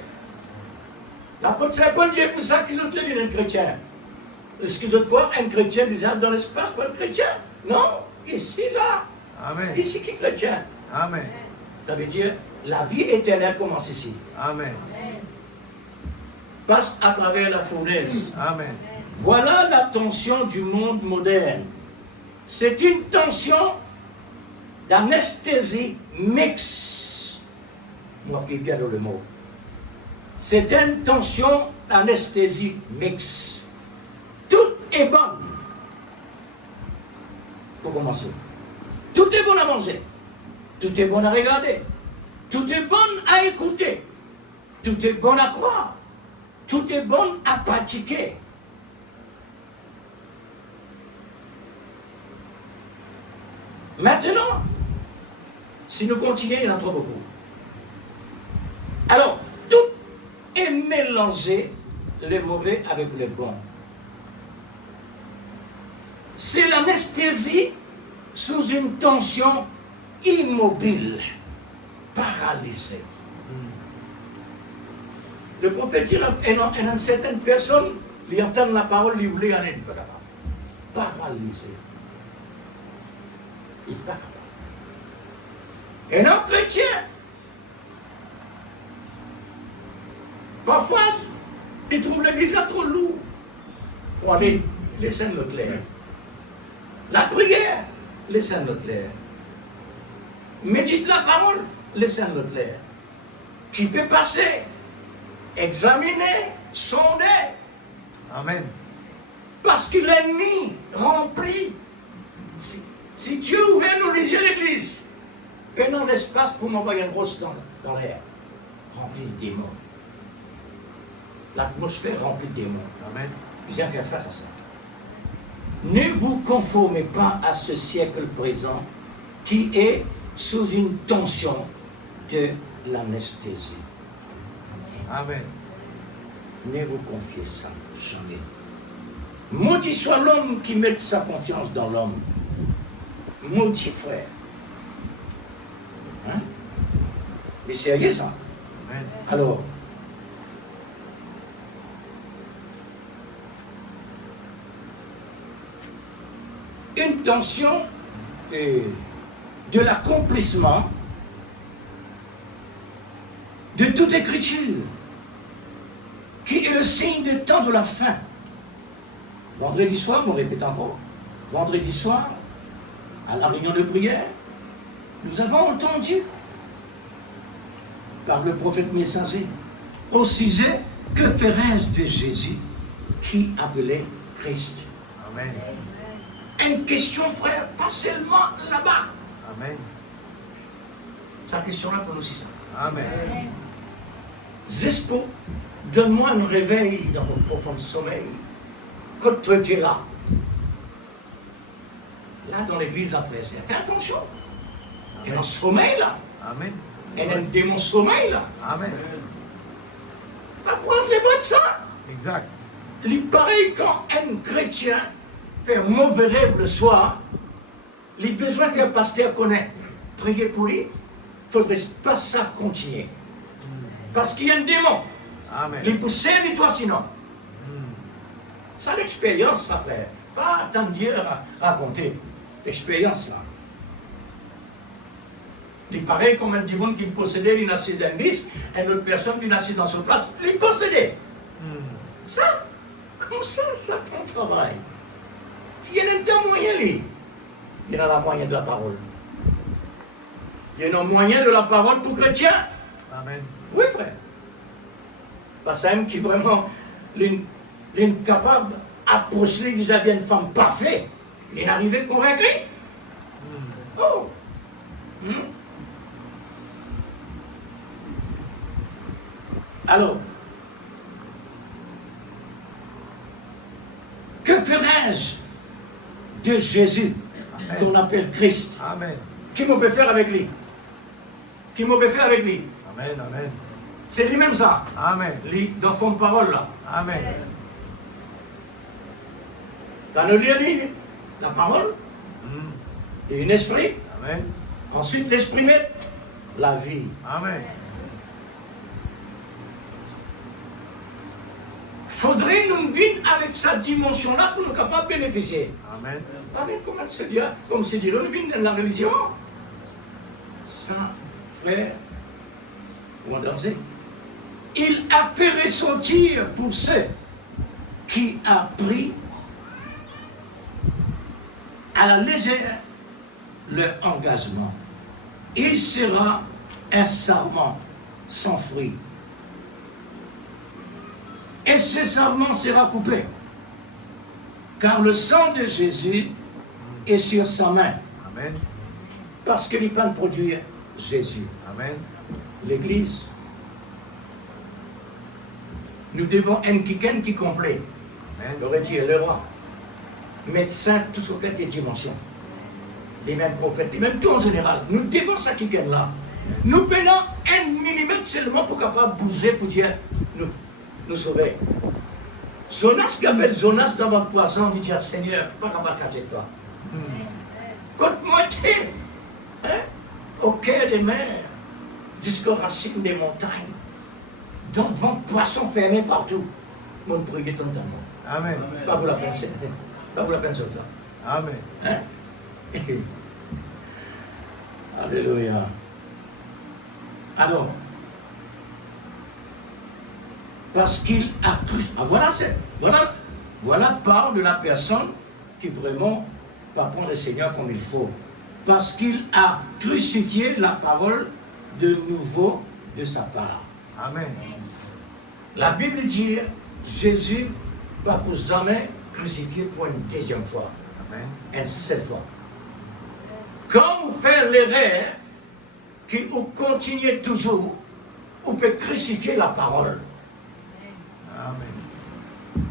L'apôtre Saint Paul dit pour ça qu'ils ont tenu un chrétien. Est-ce qu'ils ont quoi? Un chrétien disant dans l'espace, pas un chrétien? Non, ici, là. Amen. Ici qui est chrétien. Amen. Ça veut dire la vie éternelle commence ici. Amen. Passe à travers la fournaise. Amen. Voilà la tension du monde moderne. C'est une tension d'anesthésie mixte. Moi qui viens dans le mot. C'est une tension d'anesthésie mixte. Tout est bon. Pour commencer. Tout est bon à manger. Tout est bon à regarder. Tout est bon à écouter. Tout est bon à croire. tout est bon à pratiquer. Maintenant, si nous continuons, il y en a trop beaucoup. Alors, tout est mélangé, les mauvais avec les bons. C'est l'anesthésie sous une tension immobile, paralysée. Le prophète dit à certaines personnes, ils entendent la parole, ils voulaient aller paralysé. Il parle. Et non chrétien, parfois, ils trouvent l'église là trop lourd. Il faut aller, laissez-le clair. La prière, laissez-le clair. Médite la parole, laissez-le clair. Qui peut passer, examiner, sonder. Amen. Parce que l'ennemi remplit. Si Dieu ouvrait nous les yeux l'église, et non l'espace pour m'envoyer une grosse dans l'air, rempli de démons. L'atmosphère remplie de démons. Amen. Viens faire face à ça. Ne vous conformez pas à ce siècle présent qui est sous une tension de l'anesthésie. Amen. Ne vous confiez ça jamais. Maudit soit l'homme qui met sa confiance dans l'homme. Maudit frère. Hein? Mais c'est sérieux ça. Amen. Alors, une tension de l'accomplissement de toute écriture qui est le signe du temps de la fin. Vendredi soir, on répète encore, vendredi soir, à la réunion de prière, nous avons entendu par le prophète messager au sujet que ferais-je de Jésus qui appelait Christ. Amen. Une question, frère, pas seulement là-bas. Amen. Sa question-là pour nous aussi. Amen. Zespo, donne-moi un réveil dans mon profond sommeil. Quand tu es là. Là, dans l'église, la frère, fais attention. Il y a un sommeil là. Amen. Il y a un démon sommeil là. Amen. La croise les bottes, ça. Exact. Il paraît quand un chrétien fait un mauvais rêve le soir, il a besoin qu'un pasteur connaisse. Priez pour lui, il ne faudrait pas ça continuer. Parce qu'il y a un démon. Amen. Il peut servir toi sinon. Ça, l'expérience, ça, frère. Pas tant Dieu à raconter. L'expérience, là. Il paraît comme un démon qui possédait une assise d'un bis, et une autre personne qui est assise dans son place, il possédait. Ça, comme ça ton travail. Il y a un moyen, lui. Il y en a un moyen de la parole. Il y a un moyen de la parole pour chrétien. Amen. Oui, frère. Parce que qui vraiment l'incapable approcher vis-à-vis d'une femme parfaite, il est arrivé convaincu. Oh. Alors, que ferais-je de Jésus, qu'on appelle Christ? Amen. Qui me peut faire avec lui? Qui me peut faire avec lui? Amen. Amen. C'est lui-même ça. Amen. Lui, dans fond de parole là. Amen. Dans le livre, la parole, et un esprit. Amen. Ensuite, l'esprit met la vie. Amen. Faudrait nous vivre avec cette dimension-là pour nous capables de bénéficier. Amen. Comment se dit, comme se dit, nous vivons dans la religion. Ça, frère, on va danser. Il a fait ressentir pour ceux qui a pris à la légère leur engagement. Il sera un serment sans fruit. Et ce serment sera coupé. Car le sang de Jésus est sur sa main. Amen. Parce qu'il peut produire Jésus. Amen. L'Église Nous devons un quelqu'un qui complète. Amen. J'aurais dit le roi. Médecin, tout ce qui est dimension. Les mêmes prophètes, les mêmes tout en général. Nous devons ça quelqu'un-là. Nous prenons 1 millimètre seulement pour capable bouger pour dire nous sauver. Jonas qui appelle Jonas dans votre poisson, il dit Seigneur, pas capable de cacher toi. Côte-moi hein, au cœur des mers, jusqu'aux racines des montagnes. Donc, vos poissons fermés partout. Mon prier ton temps. Amen. Pas vous la peine, pas vous la peine sur ça. Amen. Hein? Alléluia. Alors, parce qu'il a cru. Ah, voilà part de la personne qui vraiment va prendre le Seigneur comme il faut. Parce qu'il a crucifié la parole de nouveau de sa part. Amen. La Bible dit Jésus va pour jamais crucifié pour une deuxième fois. Amen. Une seule fois. Quand vous faites l'erreur, que vous continuez toujours, vous pouvez crucifier la parole. Amen.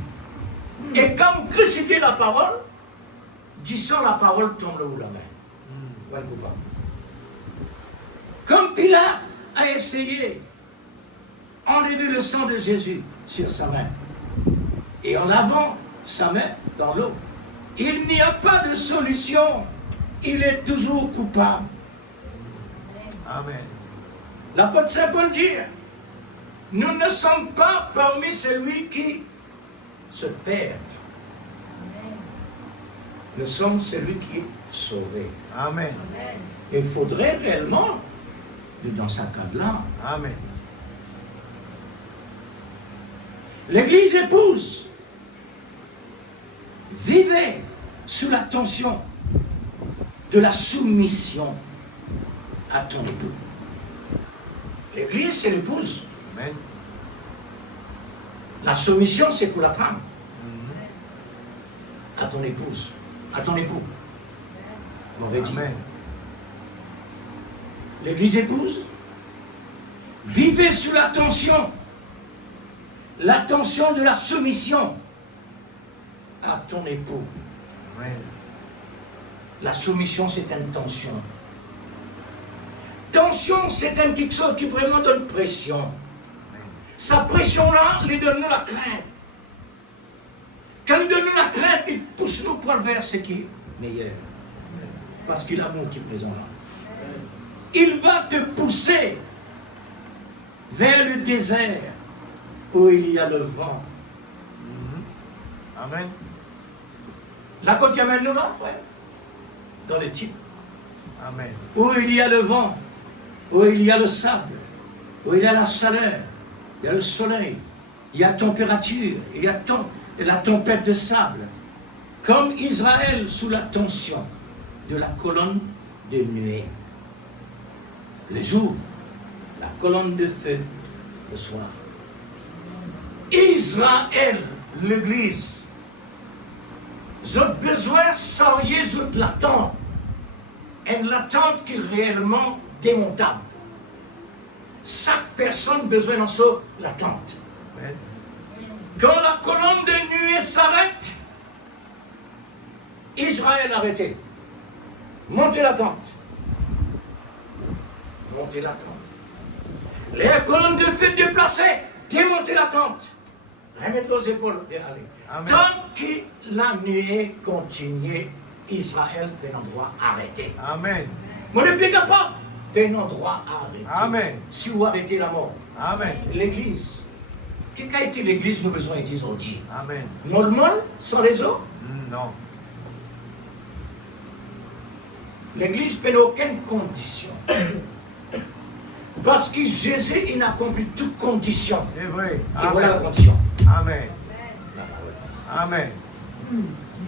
Et quand vous crucifiez la parole, disant la parole tombe le haut la main. Ouais, pas. Comme Pilate a essayé enlever le sang de Jésus sur sa main, et en lavant sa main dans l'eau, il n'y a pas de solution. Il est toujours coupable. Amen. L'apôtre Saint Paul dit, nous ne sommes pas parmi celui qui se perd. Nous sommes celui qui est sauvé. Amen. Il faudrait réellement, dans ce cadre-là, Amen. l'Église épouse vivait sous la tension de la soumission à ton époux. L'Église, c'est l'épouse. Amen. La soumission, c'est pour la femme. À ton épouse, à ton époux. On aurait dit. Amen. L'Église épouse vivait sous la tension de la soumission à ton époux. Amen. La soumission, c'est une tension. Tension, c'est quelque chose qui vraiment donne pression. Sa pression-là, lui donne-nous la crainte. Quand il donne-nous la crainte, il pousse-nous pour vers ce qui est meilleur. Parce qu'il a l'amour qui est présent là. Il va te pousser vers le désert où il y a le vent. Amen. La côte amène-nous là, frère. Dans le type. Amen. Où il y a le vent, où il y a le sable, où il y a la chaleur, il y a le soleil, il y a la température, il y a la tempête de sable. Comme Israël sous la tension de la colonne de nuée. Le jour, la colonne de feu, le soir. Israël, l'Église, j'ai besoin de toute l'attente. Une attente qui est réellement démontable. Chaque personne a besoin de l'attente. Amen. Quand la colonne de nuée s'arrête, Israël arrêté. Montez l'attente. Montez l'attente. Les colonnes de feu déplacées, démontez l'attente. Remettez aux épaules et allez. Amen. Tant que la nuée continue, Israël fait un endroit arrêté. Amen. Mon n'est pas fait un endroit arrêté. Amen. Si vous arrêtez la mort, Amen. l'Église, quelle a été l'Église, nous besoin d'être aujourd'hui? Amen. Mollemol, sans les eaux? Non. L'Église n'a aucune condition. Parce que Jésus, il a accompli toute condition. C'est vrai. Et voilà la Amen. condition. Amen. Amen.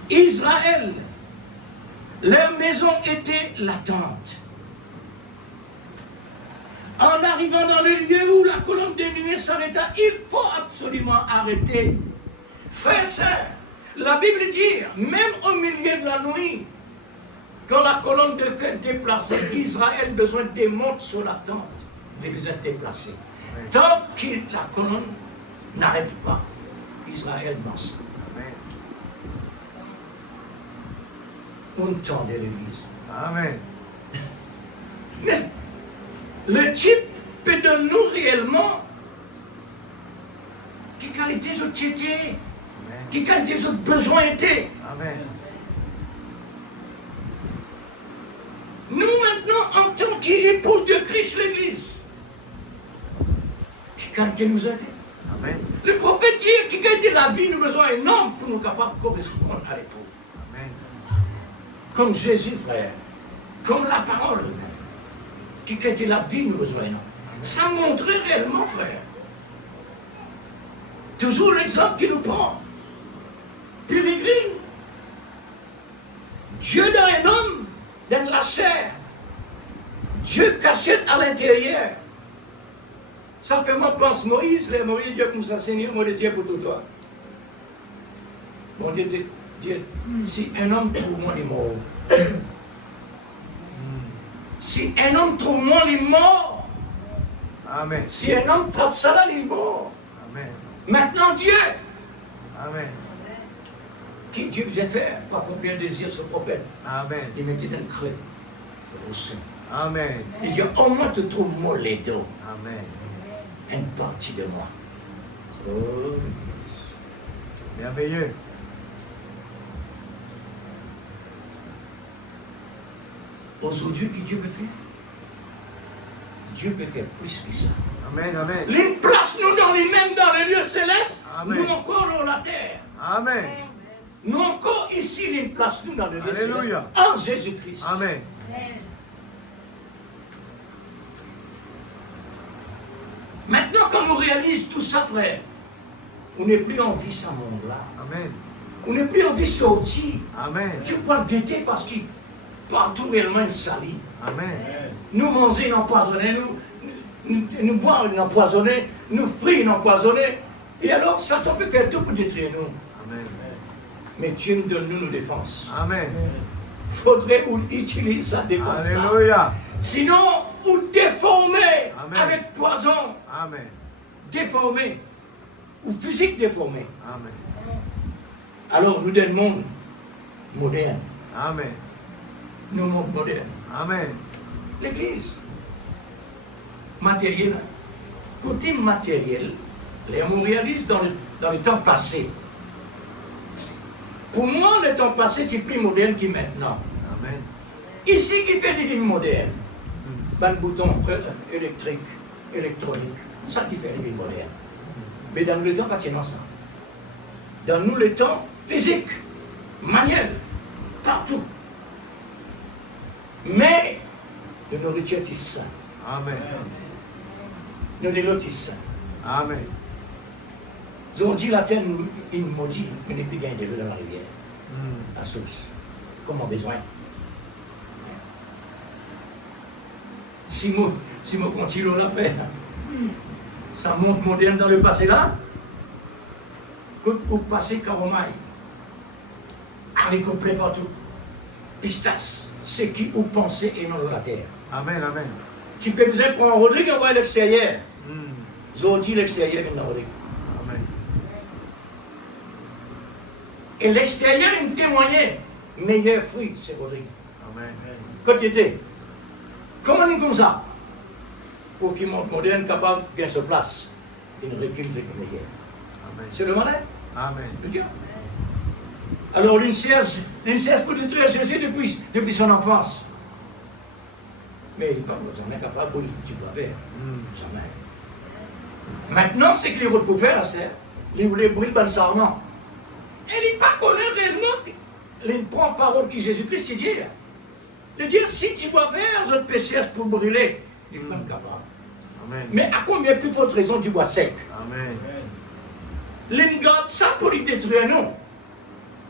Israël, leur maison était l'attente. En arrivant dans le lieu où la colonne de nuée s'arrêta, il faut absolument arrêter. Frères, sœurs, la Bible dit, même au milieu de la nuit, quand la colonne de feu est déplacée, Israël a besoin de monter sur la tente. L'église est déplacée. Tant que la colonne n'arrête pas. Israël dans ça. Amen. On tend de l'Église. Amen. Mais le type peut de nous réellement qui qualité je t'étais, Amen. qui qualité je besoin était. Amen. Nous maintenant, en tant qu'épouse de Christ l'Église, qui qualité nous a été. Amen. Le prophète dit qui qualité la vie, nous besoin un homme pour nous capables de correspondre à l'épouse. Amen. Comme Jésus, frère, comme la parole, qui qualité la vie, nous besoin un homme. Ça montrait réellement, frère. Toujours l'exemple qui nous prend. Pérégrine. Dieu dans un homme, dans la chair. Dieu cachette à l'intérieur. Ça fait moi pense Moïse, Moïse Dieu comme ça, Seigneur, moi les dieux pour tout toi. Bon Dieu, si un homme trouve moi, il est mort. Si un homme trouve moi, il est mort. Amen. Si un homme trouve ça là, il est mort. Amen. Maintenant Dieu, Amen. qui Dieu vous a fait, pas combien de désirs ce prophète, Amen. il mettait dans le creux au sein. Amen. Il dit, au moins te trouve moi les deux, Amen. une partie de moi. Oh. Merveilleux. Aujourd'hui, qui Dieu peut faire? Dieu peut faire plus que ça. Amen. Amen. Il place nous dans les mêmes dans les lieux célestes, Amen. nous encore dans la terre. Amen. Nous encore ici, il place nous dans les lieux célestes. Alléluia. En Jésus-Christ. Amen. Maintenant, quand on réalise tout ça, frère, on n'est plus en vie ce monde-là. Amen. On n'est plus en vie sortir. Amen. Tu peux pas guetter parce qu'il partout réellement il salit. Amen. Nous manger empoisonné, nous boire empoisonné, nous frire empoisonné. Et alors, Satan peut faire tout pour détruire nous. Amen. Mais Dieu nous donne nous défense. Amen. Il faudrait utiliser sa défense. Alléluia. Sinon, vous déformez Amen. avec poison. Amen. Déformé. Ou physique déformé. Amen. Alors, nous d'un monde moderne. Amen. Nous, monde moderne. Amen. L'église. Matériel. Côté matériel, les on réalise dans le temps passé. Pour moi, le temps passé, c'est plus moderne que maintenant. Amen. Ici, qui fait des lignes modernes? Ben, le bouton électrique, électronique. Ça qui fait des lignes modernes. Mais dans le temps, pas tellement ça. Dans nous, le temps physique, manuel, partout. Mais, de nourriture est sain. Amen. Nous de l'autre est sain. Amen. Ils ont dit la terre, il maudit, mais n'est plus gagné de l'eau dans la rivière, la source. Comme on a besoin. Si moi continue à faire, ça monte moderne dans le passé là, quand au passé caromaille, haricots complet partout, pistache, ce qui vous pensez et non de la terre. Amen. Amen. Tu peux vous prendre Rodrigue et voir l'extérieur. Ils ont dit l'extérieur et non Rodrigue. Amen. Et l'extérieur, il me témoignait, meilleur fruit, c'est Rodrigue. Amen. Quand il était, comment on est comme ça? Pour qu'il monte moderne, capable, bien se place. Il recule, c'est comme meilleur. Amen. C'est le malin, Amen. le Dieu. Alors, l'une cesse pour détruire Jésus depuis son enfance. Mais il n'est pas jamais capable pour tu dois faire. Jamais. Maintenant, c'est qu'il est pour faire, c'est il voulait brûler le sarment. Et il n'est pas connu réellement. Il prend parole qui Jésus-Christ dit. De dire, si tu dois faire un péché pour brûler, il n'est pas capable. Amen. Mais à combien plus forte raison du bois sec? Amen. Il garde ça pour les détruire, non.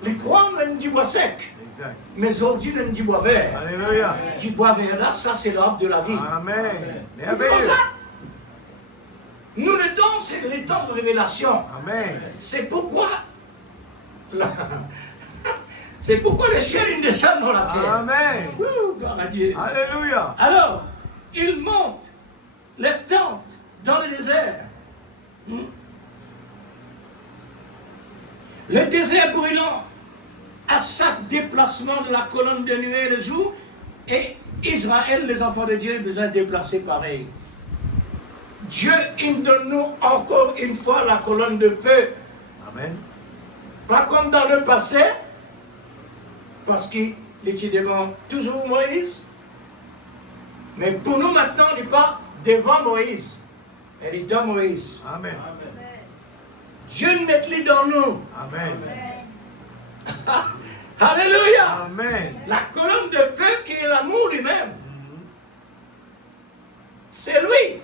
Les croix, même du bois sec. Exact. Mais aujourd'hui, même du bois vert. Alléluia. Du bois vert là, ça c'est l'arbre de la vie. Amen. C'est comme Merveilleux. ça. Nous, le temps, c'est les temps de révélation. Amen. C'est pourquoi. C'est pourquoi le ciel il descend dans la terre. Amen. Ouh, gloire à Dieu. Alléluia. Alors, il monte les tentes dans le désert. Le désert brûlant, à chaque déplacement de la colonne de nuée le jour, et Israël, les enfants de Dieu, besoin de déplacer pareil. Dieu, il donne nous encore une fois la colonne de feu. Amen. Pas comme dans le passé, parce qu'il était devant toujours Moïse. Mais pour nous maintenant, il n'est pas devant Moïse. Elle est dans Moïse. Amen. Dieu n'est plus dans nous. Amen. Alléluia. Amen. La colonne de feu qui est l'amour lui-même. C'est lui,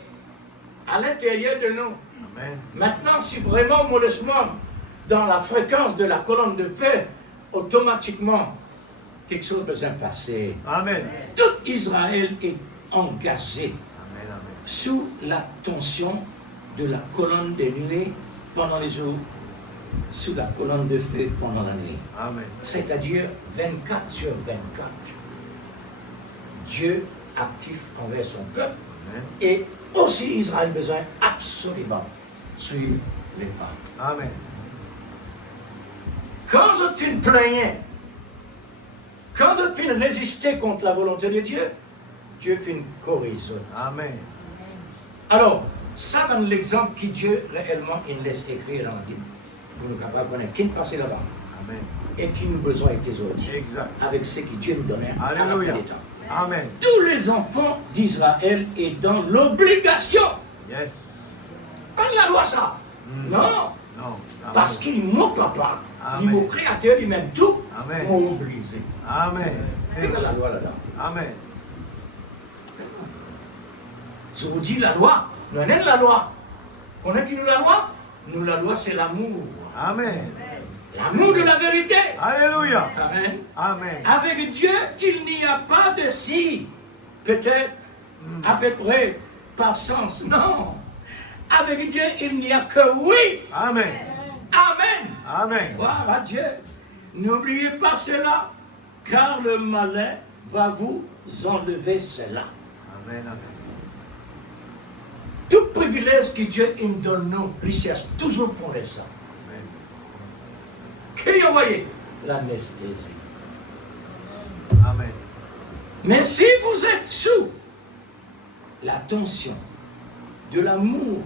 à l'intérieur de nous. Amen. Maintenant, si vraiment on le somme dans la fréquence de la colonne de feu, automatiquement, quelque chose besoin de passer. Amen. Tout Israël est engagé Amen. Amen. sous la tension de la colonne de nuée pendant les jours, sous la colonne de feu pendant la nuit. Amen. C'est-à-dire 24 sur 24. Dieu actif envers son peuple. Amen. Et aussi Israël a besoin absolument suivre les pas. Amen. Quand tu te plaignais, quand tu résistais contre la volonté de Dieu, Dieu fait une corrige. Amen. Alors, ça donne l'exemple que Dieu réellement il laisse écrire dans la Bible. Pour nous capables de connaître qui passe là-bas Amen. et qui nous besoin des autres. Exact. Avec ce que Dieu nous donnait à la fin Alléluia. des temps. Amen. Tous les enfants d'Israël sont dans l'obligation. Yes. Pas de la loi ça. Non. Non. Parce qu'il est mon papa, il est Amen. mon créateur, il m'aime tout. Amen. M'ont obligé. Amen. C'est C'est quoi vrai. la loi là-dedans? Amen. Je vous dis la loi. Nous avons la loi. On a qui nous la loi? Nous, la loi, c'est l'amour. Amen. L'amour de la vérité. Alléluia. Amen. Amen. Avec Dieu, il n'y a pas de si, peut-être, à peu près, par sens. Non. Avec Dieu, il n'y a que oui. Amen. Amen. Amen. Gloire à Dieu. N'oubliez pas cela, car le malin va vous enlever cela. Amen. Amen. Tout privilège que Dieu nous donne, nous, il cherche toujours pour ça. Amen. Qu'il y envoyé l'anesthésie. Amen. Mais si vous êtes sous la tension de l'amour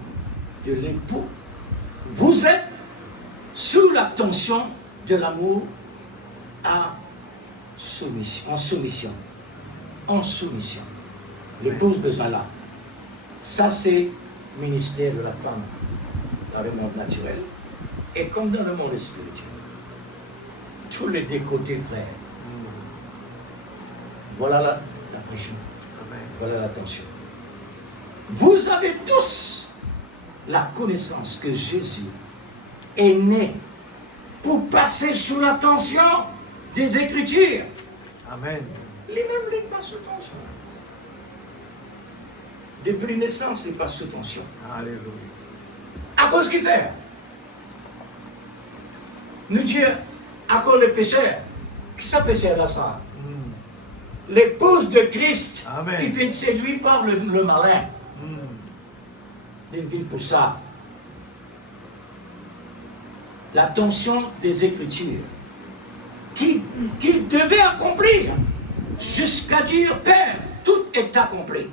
de l'époux, vous êtes sous la tension de l'amour en soumission. En soumission. L'épouse besoin là. Ça, c'est le ministère de la femme dans le monde naturel. Et comme dans le monde spirituel. Tous les deux côtés, frères. Voilà la pression. Amen. Voilà la tension. Vous avez tous la connaissance que Jésus est né pour passer sous la tension des Écritures. Amen. Les mêmes passent sous tension. Depuis la naissance, ils passent sous tension. Alléluia. À cause qu'il fait. Nous Dieu, à cause des pécheurs. Qui ça pécheur là ça? L'épouse de Christ Amen. qui est séduite par le malin. Il vit pour ça. La tension des Écritures qu'il devait accomplir jusqu'à dire Père, tout est accompli.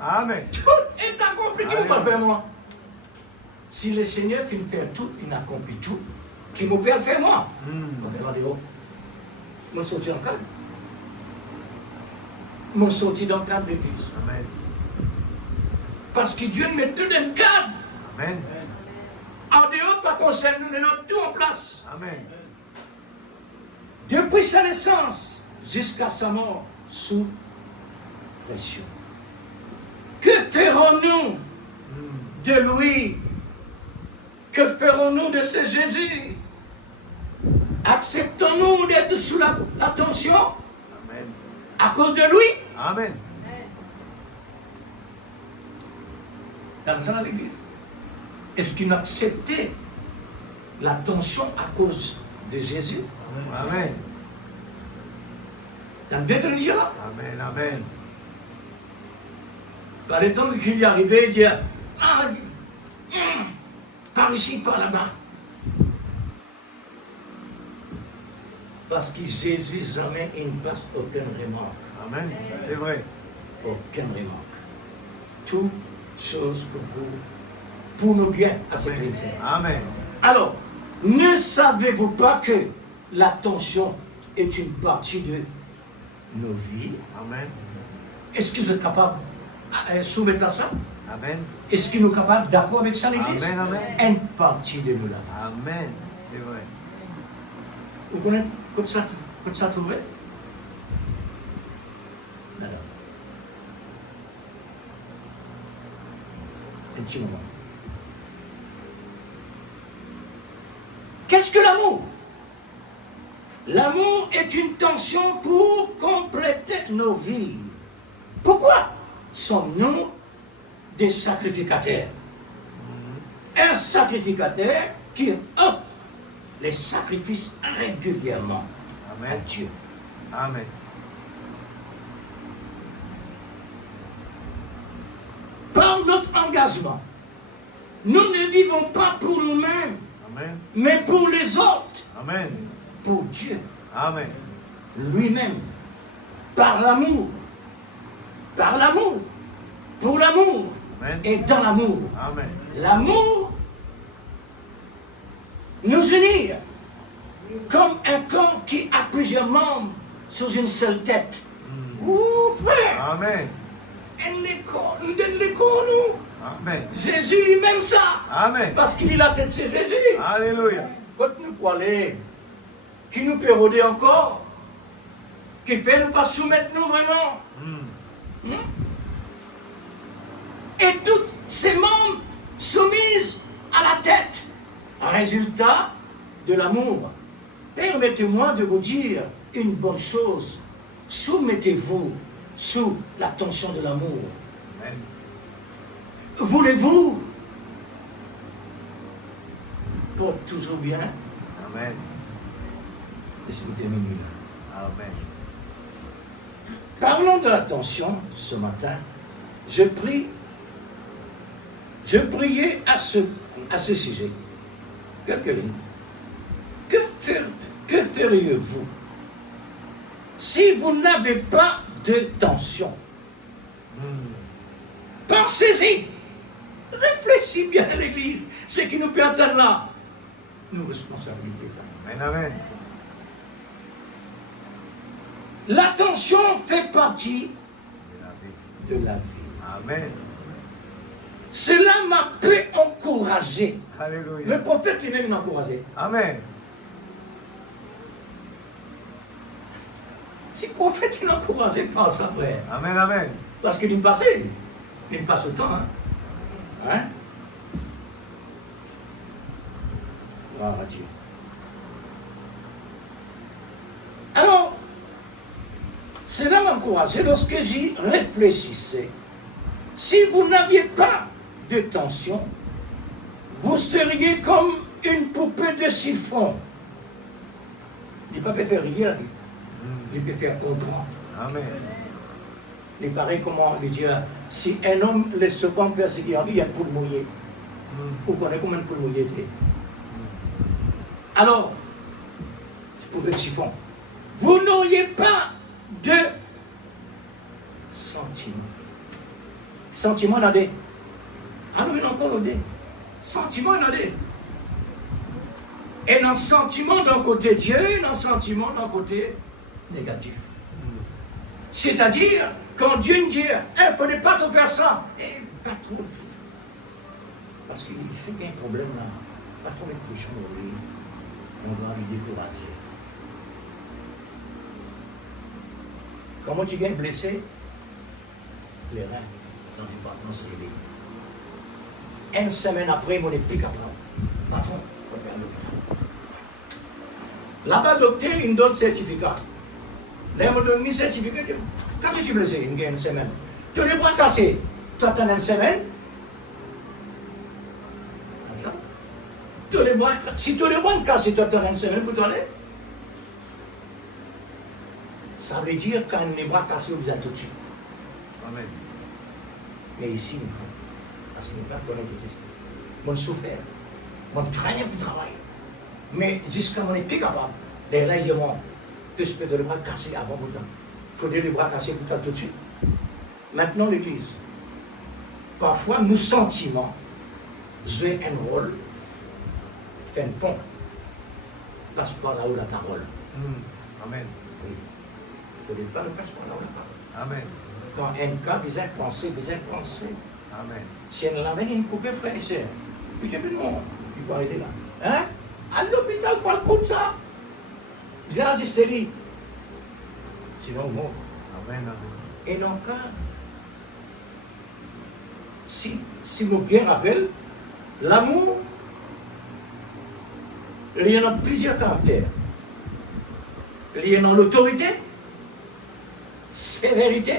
Amen. Tout est accompli. Qui ne Alléluia. pas faire moi? Si le Seigneur qui fait tout, il accomplit tout, qui me peut faire moi? Regardez-vous. Je suis sorti dans le cadre. Je suis sorti dans le cadre de l'Église. Amen. Parce que Dieu met tout dans le cadre. Amen. En dehors, pas concerne nous, nous mettons tout en place. Amen. Depuis sa naissance jusqu'à sa mort, sous pression. Que ferons-nous de lui? Que ferons-nous de ce Jésus? Acceptons-nous d'être sous la tension Amen. à cause de lui? Amen. Dans ça, l'Église. Est-ce qu'il a accepté la tension à cause de Jésus? Amen. Dans le bien de religion là? Amen. Amen. Par le temps qu'il est arrivé, il dit par ici, par là-bas. Parce que Jésus jamais il ne passe aucune remarque. Amen. C'est vrai. Aucune remarque. Toutes choses pour nous bien à ce qu'il fait. Amen. Alors, ne savez-vous pas que l'attention est une partie de nos vies? Amen. Est-ce que vous êtes capable de soumettre à ça? Amen. Est-ce que nous sommes capables d'accord avec ça, l'Église? Amen, amen. Une partie de nous là. Amen. C'est vrai. Vous connaissez ça trouvé? Alors, un petit moment. Qu'est-ce que l'amour? L'amour est une tension pour compléter nos vies. Pourquoi sommes-nous des sacrificateurs? Un sacrificateur qui offre les sacrifices régulièrement à Amen. Dieu. Amen. Par notre engagement, nous ne vivons pas pour nous-mêmes, Amen. mais pour les autres, Amen. pour Dieu Amen. lui-même, par l'amour, pour l'amour Amen. et dans l'amour. Amen. L'amour nous unit comme un corps qui a plusieurs membres sous une seule tête. Ouh, frère, Amen. nous donne les corps, nous. Amen. Jésus lui-même ça. Amen. Parce qu'il est la tête, c'est Jésus. Alléluia. Quand nous parlons, qui nous peut rôder encore, qui fait nous pas soumettre nous vraiment. Et tous ces membres soumises à la tête. Résultat de l'amour. Permettez-moi de vous dire une bonne chose. Soumettez-vous sous la tension de l'amour. Amen. Voulez-vous pour toujours bien? Amen. Laissez-moi terminer. Amen. Parlons de l'attention ce matin. Je priais à ce sujet. Quelques lignes. Que feriez-vous si vous n'avez pas de tension? Pensez-y. Réfléchis bien à l'Église. Ce qui nous peut entendre là. Nos responsabilités. Amen. Amen. L'attention fait partie De la vie. de la vie. Amen. Cela m'a peu encouragé. Alléluia. Le prophète lui-même m'a encouragé. Amen. Si le prophète il encourageait pas ça, frère. Amen. Amen. Parce qu'il me passait. Il me passe autant. Hein? Gloire à Dieu. Alors, cela m'a encouragé lorsque j'y réfléchissais. Si vous n'aviez pas de tension, vous seriez comme une poupée de chiffon. Il ne peut pas faire rire, il peut faire comprendre. Amen. Il paraît comment lui dire, si un homme laisse pas faire ce qu'il a envie, il y a une poule mouillée. Vous connaissez comment une poule mouillée était? Alors, poupée de chiffon, vous n'auriez pas de sentiments. Sentiments, il y en a des. Ah, nous venons encore des. Sentiments, il y en a des. Et dans le sentiment d'un côté Dieu, et dans le sentiment d'un côté négatif. C'est-à-dire, quand Dieu nous dit, il ne faudrait pas trop faire ça, et pas trop. Parce qu'il fait qu'il y a un problème là. Pas trop mettre les choses dans lui. On va lui décourager. Comment tu gagnes blessé? Les reins dans les battements se réveillent. Une semaine après, mon épique à prendre. Patron, on va à l'hôpital. Là-bas, le docteur, il me donne le certificat. Là, il me donne le certificat. Quand tu es blessé, il gagne une semaine. Tu as les bras cassés. Tu attends une semaine. Comme ça. Si tu as les bras cassés, tu attends une semaine pour t'aller. Ça veut dire quand les bras cassés, vous êtes tout de suite. Amen. Mais ici, parce que nous ne pouvons pas connaître Christ. Mon souffert, mon traîner pour travailler. Mais jusqu'à mon été capable, les là, ils disent, de se mettre les bras cassés avant Bouddha. Il faut dire les bras cassés Bouddha tout de suite. Maintenant, l'Église. Parfois, nos sentiments jouent un rôle, fait un pont, passe par là où la parole. Amen. Oui. Il faut dire pas le passe par là où la parole. Amen. Quand un cas, vous êtes pensé. Amen. Si elle l'avait une coupée, frère et sœur, puis tu dis non, il peut arrêter là. Hein? À l'hôpital, quoi le coup de ça? Vous avez assisté. Sinon, non. Amen. Amen. Et donc, si vous bien rappelez, l'amour, il y en a plusieurs caractères. Il y en a l'autorité, sévérité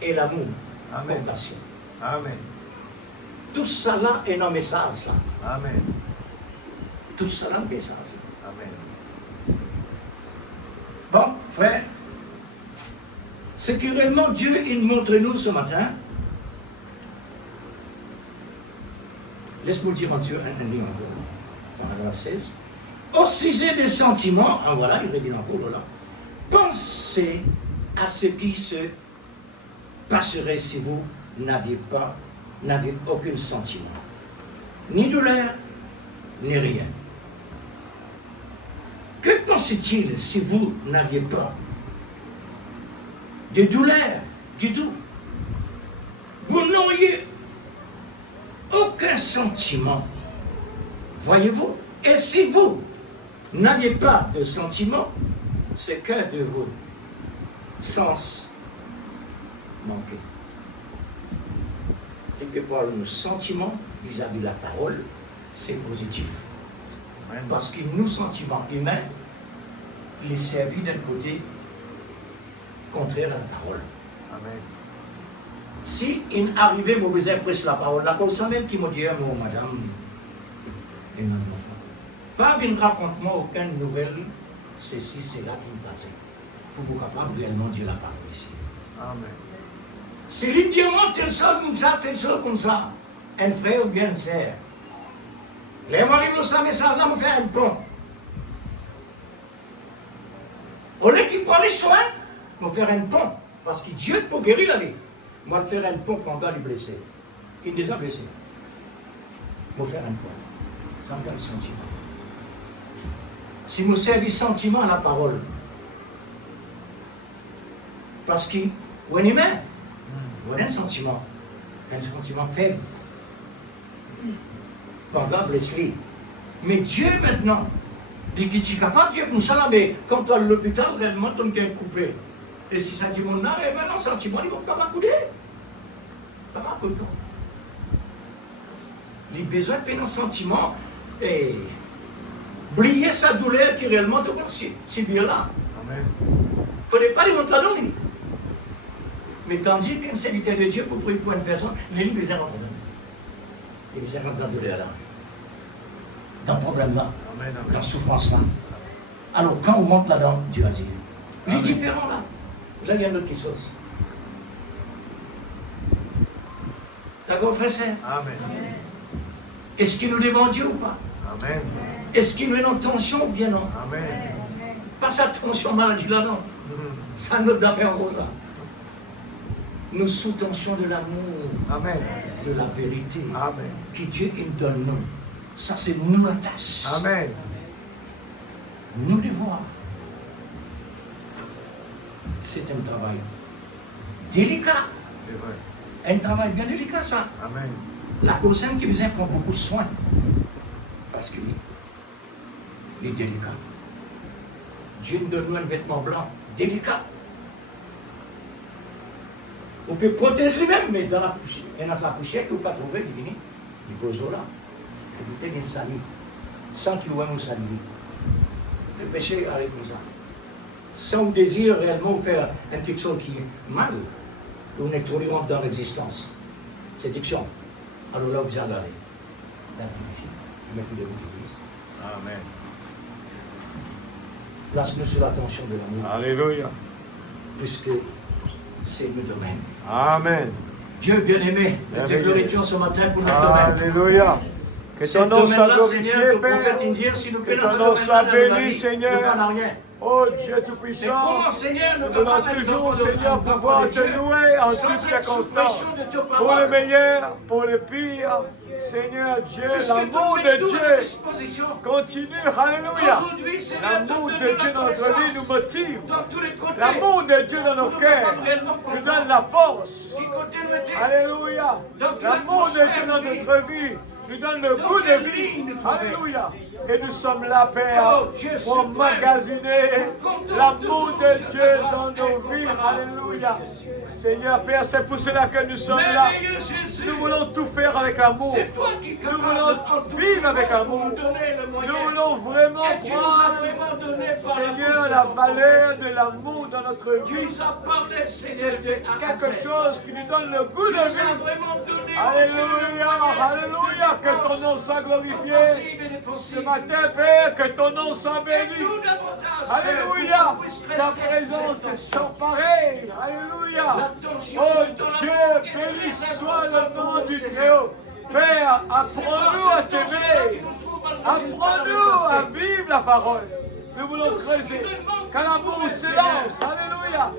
et l'amour, Amen. compassion. Amen. Tout ça là est un message. Ça. Amen. Tout ça là est un message. Amen. Bon, frère, ce que réellement Dieu il montre nous ce matin, laisse-moi dire en Dieu un livre encore, paragraphe 16. Au sujet des sentiments, voilà, il est dit encore là, pensez à ce qui se passerait si vous n'aviez aucun sentiment, ni douleur, ni rien. Que pensait-il si vous n'aviez pas de douleur du tout? Vous n'auriez aucun sentiment. Voyez-vous? Et si vous n'aviez pas de sentiment, c'est qu'un de vos sens manqués. Et que par nos sentiments vis-à-vis de la parole, c'est positif. Amen. Parce que nos sentiments humains, il est servi d'un côté contraire à la parole. Amen. Si il arrivait mauvais impression la parole, la cause même qui m'a dit, moi, madame, et mes enfants, pas bien raconte-moi aucune nouvelle, ceci, c'est là qui me passait. Pour vous capable réellement dire la parole ici. Amen. Si lui dit, moi, telle chose comme ça, telle chose comme ça, un frère ou bien une sœur, les mariés de ce message-là me fait un pont. Au lieu qu'il prend les soins, me faire un pont. Parce que Dieu peut guérir la vie. Moi, faire un pont quand on est blessé. Il est déjà blessé. Me faire un pont. Sans quel sentiment. Si nous servons sentiment à la parole, parce que, vous êtes humain, vous avez un sentiment faible. Pendant blessé. Mais Dieu maintenant, dit qu'il est capable, Dieu comme ça, mais quand tu es à l'hôpital, réellement, tu es coupé. Et si ça dit mon âme, et maintenant, sentiment, ils vont pas couler. Pas mal coton. Il a besoin de faire un sentiment et oublier sa douleur qui réellement te pense. C'est bien là. Amen. Il ne faudrait pas les rentrer là-dedans. Mais tandis qu'un serviteur de Dieu, pour prier pour une personne, les livres, ils rentrent là. Ils rentrent dans la douleur là. Dans le problème là. Amen. Dans Amen. la souffrance là. Alors quand on rentre là-dedans, Dieu a dit. Il est Amen. différent là. Là, il y a un autre qui saute. D'accord, frère, sœur? Amen. Est-ce qu'il nous devons Dieu ou pas? Amen. Est-ce qu'il nous est en tension ou bien non? Amen. Pas sa tension maladie là, non. Ça nous a fait en gros ça. Nous sous tension de l'amour, Amen. de la vérité, Amen. que Dieu il donne nous. Ça, c'est nous la tâche. Amen. Nous devons. C'est un travail délicat. C'est vrai. Un travail bien délicat, ça. Amen. La Colossienne qui besoin prend beaucoup de soin. Parce que oui, il est délicat. Dieu nous donne un vêtement blanc, délicat. On peut protéger lui-même, mais dans la poussière, il y a la poussière que vous ne pouvez pas trouver, il vient, il pose là. Il est sali, sans qu'il voit nous salir. Le péché arrive comme ça. Sans désir réellement faire quelque chose qui est mal, on est tolérant dans l'existence. C'est diction. Alors là, vous allez aller. Dans une fille, je mets plus de l'église. Amen. Place-nous sur l'attention de l'amour, Alléluia. puisque c'est le domaine. Amen. Dieu bien-aimé, nous te Merveilleux. glorifions ce matin pour notre domaine. Alléluia. Que Ce ton nom soit domaine-là, glorifié, Seigneur, que Père. prophète Indien, s'il nous plaît, Que dans ton ce nom soit domaine-là de la béni, vie, Seigneur. ne pas rien. Oh Dieu Mais Tout-Puissant, comment, Seigneur, ne nous va pas voulons mettre toujours, dans Seigneur, un pouvoir temple de te Dieu louer en sans toutes être circonstances. sous pression de tes Pour le paroles? meilleur, pour le pire, Seigneur Dieu, Puisque l'amour tu mets de tout à Dieu disposition. continue, alléluia. Aujourd'hui, Seigneur, L'amour de donne-nous Dieu la dans notre vie nous connaissance motive. dans tous les côtés. L'amour de Dieu dans nos cœurs nous donne la force. Qui continuité. Alléluia. L'amour de Dieu dans notre vie nous donne le goût de vie. Alléluia. Et nous sommes là, Père, pour emmagasiner l'amour de Dieu dans nos vies. Alléluia. Seigneur, Père, c'est pour cela que nous sommes là. Merveilleux Jésus. Nous voulons tout faire avec amour. C'est toi qui es Nous capable voulons de vivre avec amour. nous donner le moyen. Nous voulons vraiment Et tu nous as prendre, vraiment donné par Seigneur, la la bouche de ton valeur de l'amour dans notre Tu vie. nous as parlé, Seigneur. C'est quelque chose qui nous donne le goût Tu de nous as vivre. vraiment donné. Alléluia, alléluia, que ton nom soit glorifié. Ce matin, Père, que ton nom soit béni. Alléluia, ta présence est sans pareil. Alléluia. Oh Dieu, béni soit le nom du Très-Haut. Père, apprends-nous à t'aimer. Apprends-nous à vivre la parole. Nous voulons creuser. Quand l'amour s'élance, alléluia.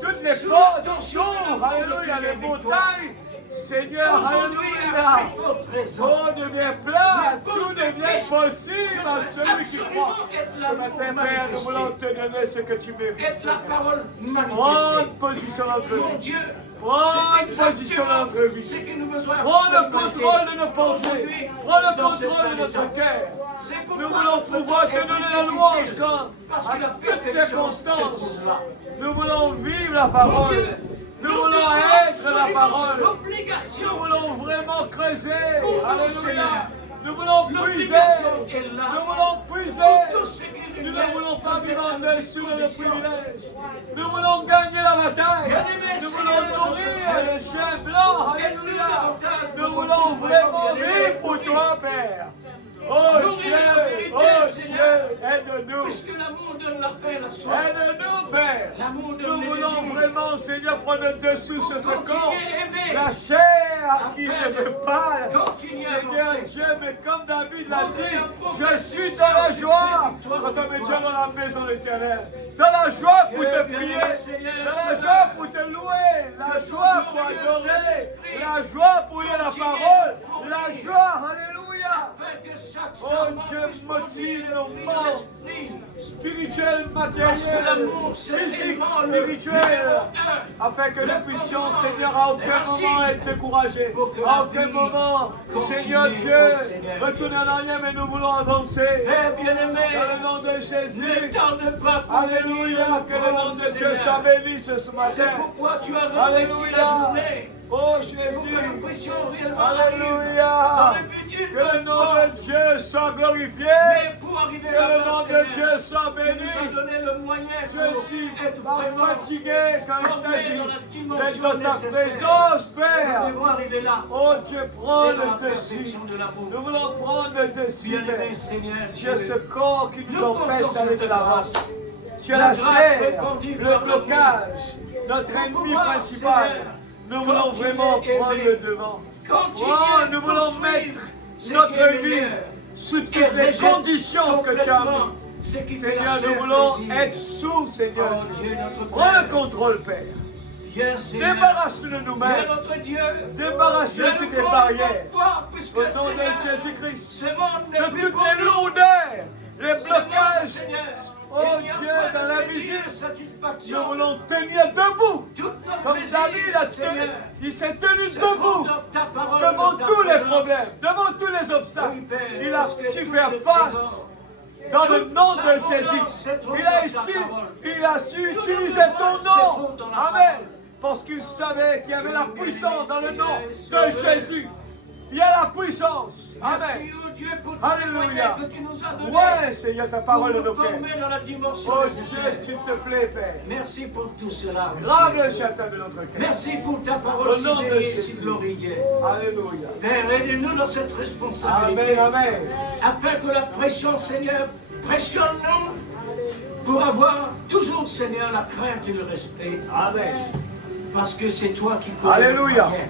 Toutes les portes s'ouvrent, alléluia, les montagnes. Seigneur, alléluia. Tout devient plat, tout devient possible à celui qui croit. Ce matin, Père, nous voulons te donner ce que tu mérites. La parole Prends manifestée. position dans notre Mon vie. Dieu, Prends position dans notre vie. c'est que nous besoin Prends le contrôle de nos pensées. Prends le contrôle de notre cœur. Nous voulons pouvoir te donner la louange quand, à toutes circonstances, nous voulons vivre la parole. Nous voulons être la parole. Nous voulons vraiment creuser. Alléluia. Nous voulons puiser. Nous voulons puiser. Nous ne voulons pas vivre en dessous de nos privilèges. Nous voulons gagner la bataille. Nous voulons nourrir les chiens blancs. Alléluia. Nous voulons vraiment vivre pour toi, Père. Oh Dieu, aide-nous. Puisque l'amour donne la paix, la soif. Aide-nous, Père. L'amour Nous donne les voulons désirs. vraiment, Seigneur, prendre le dessus sur ce corps. aimer. La chair qui ne veut pas. Continuez à Seigneur avancer. Dieu, mais comme David l'a dit, je progresser, suis dans la joie victoire, quand on me victoire. tient dans la maison de l'Éternel. Dans la joie pour te Dieu, prier, bien-aimé Seigneur, dans la Seigneur. joie pour te louer, la joie pour adorer, la joie pour lire la parole, la joie, alléluia. Oh Dieu, motive nos membres spirituels, matériels, physiques, spirituels, afin que nous puissions, Seigneur, à aucun moment être découragés, à aucun moment, Seigneur Dieu, retourner en arrière, mais nous voulons avancer. Père bien-aimé, Dans le nom de ne Jésus, tarde pas pour alléluia, venir que le nom de Dieu soit béni ce C'est matin. pourquoi tu as réussi la Alléluia. journée. Oh Pour que Jésus, nous puissions réellement arriver alléluia. dans le but une Que le bonne nom fois. de Dieu soit glorifié. Mais pour arriver Que le là-bas, nom de Seigneur, Dieu soit tu nous as béni. donné le moyen Je pour suis être pas vraiment fatigué quand il formé s'agit dans la d'être dimension dans ta nécessaire. présence, Nous Père. devons arriver là. Oh Dieu, prends C'est dans la le dessus. perfection de l'amour. Nous voulons prendre le dessus, Bien-aimé Père. Seigneur, Tu as ce Dieu, corps qui nous nous empêche comptons d'aller sur de ta l'avant. grâce. Tu as La la grâce chair, répandue le par l'amour. blocage, notre ennemi pouvoir, principal. Seigneur, Nous voulons continuer vraiment à prendre aimer. le devant. Continuez Oh, à nous voulons poursuivre mettre ce qui notre est vie meilleur. sous Et toutes les rejette conditions que tu as complètement mises. ce qui fait Seigneur, la nous chair voulons plaisir. être sous, Seigneur. Oh Dieu, notre Prends le Père, contrôle, Père. viens Seigneur, Débarrasse-nous de viens nous-mêmes. notre Dieu, Débarrasse-nous de viens toutes nous les prendre barrières. notre part, puisque Au nom de Seigneur, Jésus-Christ. ce monde n'est De plus toutes pour les nous. lourdeurs, les Ce monde, blocages. Seigneur, Oh il y a Dieu, plein dans de la plaisir, musique, satisfaction. nous voulons tenir debout. Tout notre Comme plaisir, David a tenu, Seigneur, il s'est tenu se trouve debout dans ta parole, devant dans ta tous les présence. problèmes, devant tous les obstacles. Oui, Père, Il a parce que su tout faire est face présent. dans le nom de l'abondance Jésus. se trouve Il a dans ta ici, parole. il a su Tout utiliser le ton besoin se nom. trouve dans la Amen. parole. Parce qu'il savait qu'il y avait la puissance dans le nom Seigneur, de Jésus. Il y a la puissance. Amen. Merci, oh Dieu, pour tous les Alléluia. moyens que tu nous as donnés. Ouais, Seigneur, ta parole pour de nous nos cœurs. former dans la dimension Oh nécessaire. Dieu, s'il te plaît, Père. Merci pour tout cela. Grave le château de notre cœur. Merci pour ta parole Au si nom de bénie et si Jésus. glorifiée. Alléluia. Père, aide-nous dans cette responsabilité. Amen, amen. Afin que la pression, Seigneur, pressionne-nous pour avoir toujours, Seigneur, la crainte et le respect. Amen. Parce que c'est toi qui connais Alléluia. le moyen.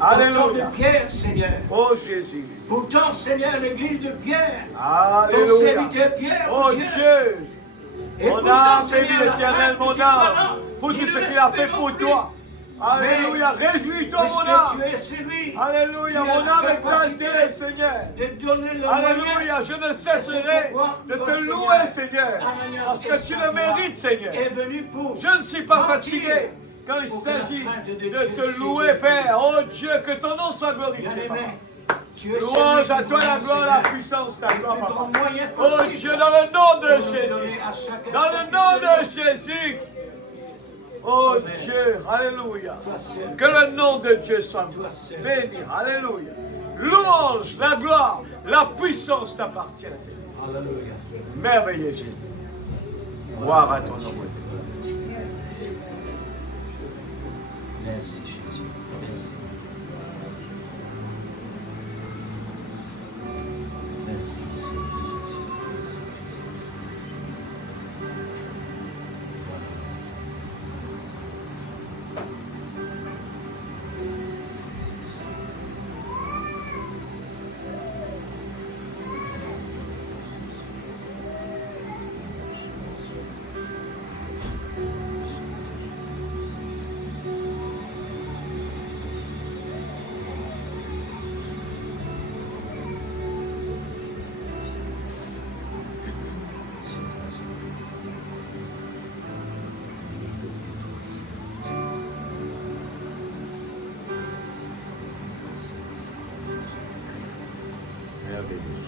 Pour de Alléluia. Pierre, Seigneur. Oh Jésus. Pourtant, Seigneur, l'église de Pierre. Ton Alléluia. serviteur Pierre, Oh Dieu. Dieu. Et Mon pourtant, âme bénit Seigneur, la l'Éternel, grâce mon que tu âme, prends, pour il tout ce ne qu'il a fait respecte pour non toi. Alléluia. Réjouis-toi, mon Puisque âme. tu es celui Alléluia. qui a Mon la âme capacité exaltée, Seigneur. de donner le moyen. Alléluia. Je ne cesserai de te louer, Seigneur. Parce que tu le mérites, Seigneur. Est venu pour Je ne suis pas mentir. fatigué quand il Pour que la s'agit crainte de de Dieu te s'exerce. louer, Père. Oh Dieu, que ton nom soit glorifié. Bien-aimé, tu es Louange celui à qui toi la prend, gloire, Seigneur, la puissance, ta gloire, le plus grand Papa. moyen Oh possible Dieu, dans le nom de pour Jésus. donner à chacun Dans le chacune nom de de Jésus. Oh Dieu, alléluia. Toi seul. Que le nom de Dieu soit Toi seul. béni. Alléluia. Louange, la gloire, la puissance t'appartient, Seigneur. Alléluia. Merveilleux Jésus. Gloire à ton nom. Merci Jésus. Merci. Merci Seigneur. Merveilleux.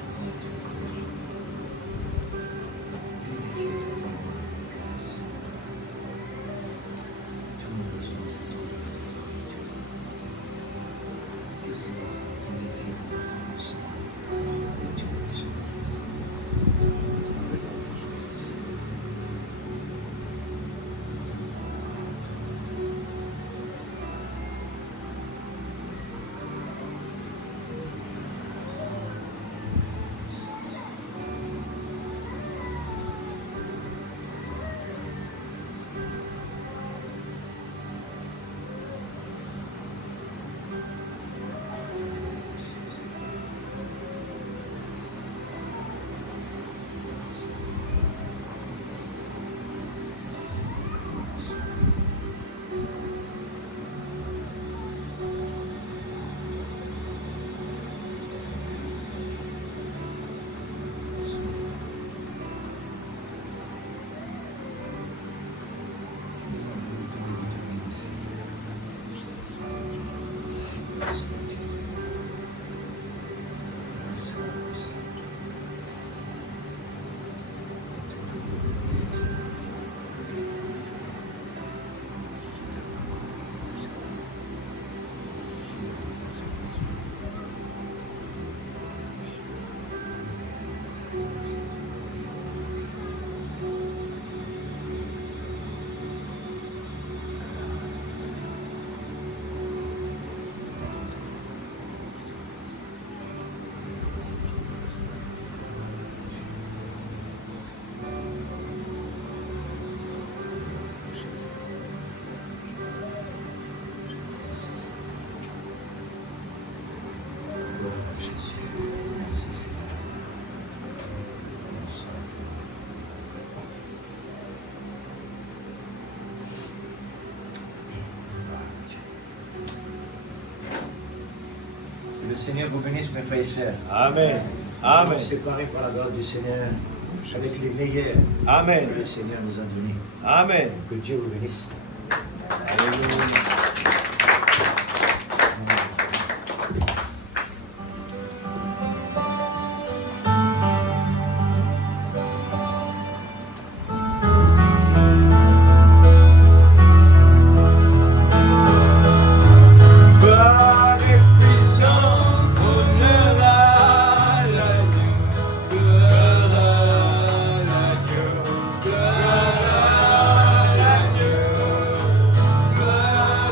Que le Seigneur vous bénisse, mes frères et sœurs. Amen. Amen. Séparés par la grâce du Seigneur, avec les meilleurs Amen. que le Seigneur nous a donnés. Amen. Que Dieu vous bénisse. Alléluia. Gloire et puissance, honneur à l'agneau, gloire à l'agneau, gloire à l'agneau, gloire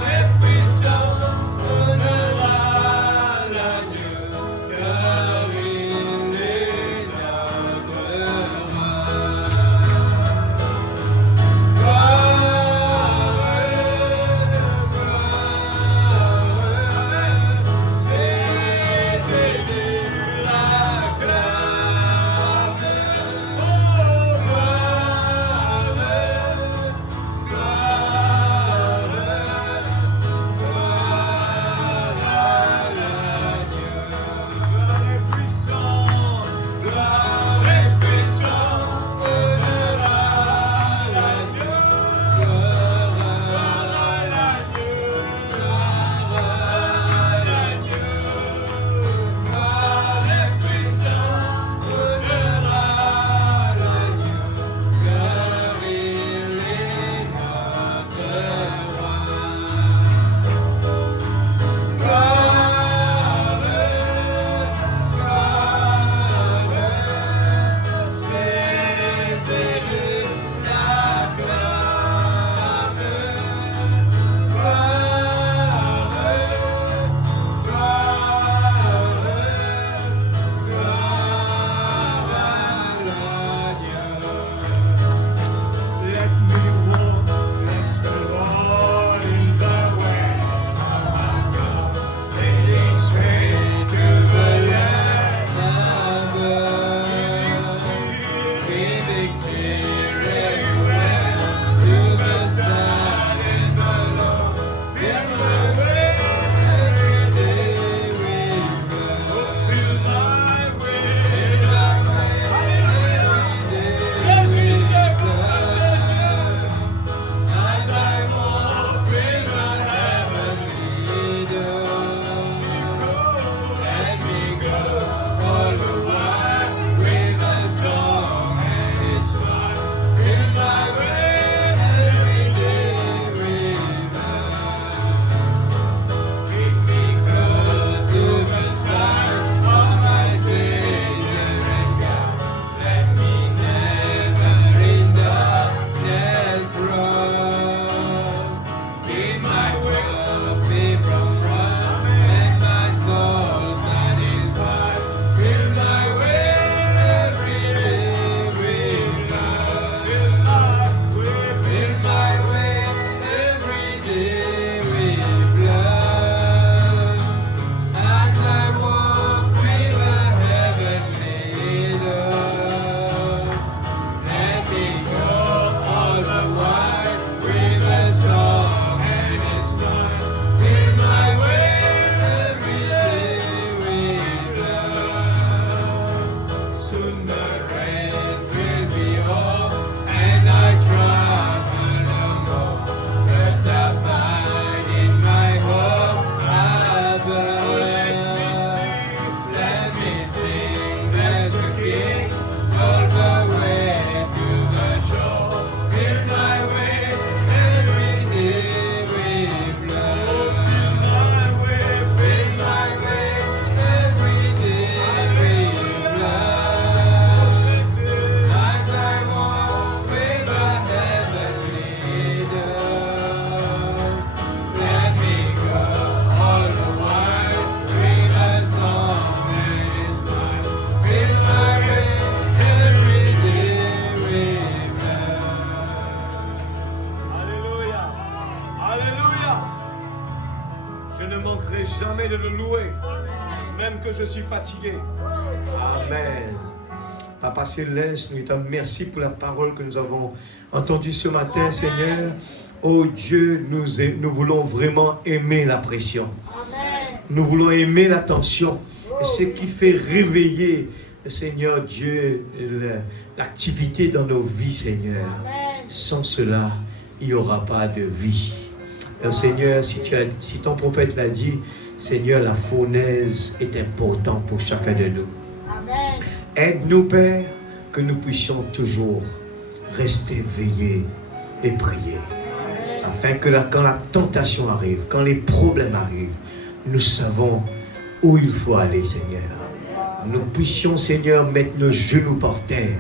de le louer, même que je suis fatigué. Amen. Papa Céleste, nous te remercions pour la parole que nous avons entendue ce matin, Seigneur. Oh Dieu, nous voulons vraiment aimer la pression. Nous voulons aimer l'attention. Et ce qui fait réveiller, Seigneur Dieu, l'activité dans nos vies, Seigneur. Sans cela, il n'y aura pas de vie. Seigneur, si ton prophète l'a dit, Seigneur, la fournaise est importante pour chacun de nous. Amen. Aide-nous, Père, que nous puissions toujours rester veillés et prier. Afin que quand la tentation arrive, quand les problèmes arrivent, nous savons où il faut aller, Seigneur. Nous puissions, Seigneur, mettre nos genoux par terre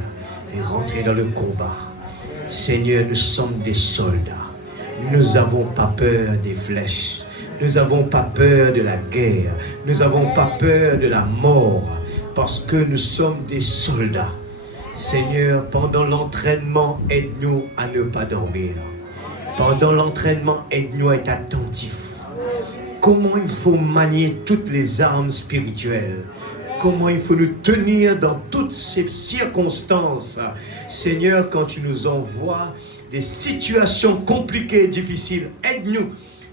et rentrer dans le combat. Seigneur, nous sommes des soldats. Nous n'avons pas peur des flèches. Nous n'avons pas peur de la guerre. Nous n'avons pas peur de la mort. Parce que nous sommes des soldats. Seigneur, pendant l'entraînement, aide-nous à ne pas dormir. Pendant l'entraînement, aide-nous à être attentifs. Comment il faut manier toutes les armes spirituelles. Comment il faut nous tenir dans toutes ces circonstances. Seigneur, quand tu nous envoies des situations compliquées et difficiles, aide-nous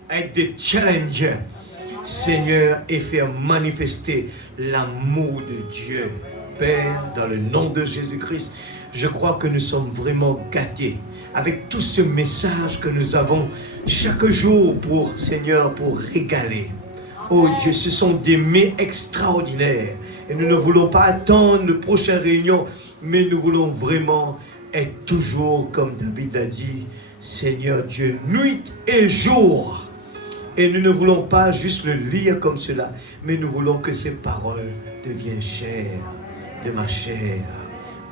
à être des challengers. Seigneur, et faire manifester l'amour de Dieu. Père, dans le nom de Jésus-Christ, je crois que nous sommes vraiment gâtés avec tout ce message que nous avons chaque jour pour, Seigneur, pour régaler. Oh Dieu, ce sont des mets extraordinaires. Et nous ne voulons pas attendre la prochaine réunion, mais nous voulons vraiment être toujours, comme David l'a dit, Seigneur Dieu, nuit et jour. Et nous ne voulons pas juste le lire comme cela, mais nous voulons que ces paroles deviennent chair de ma chair,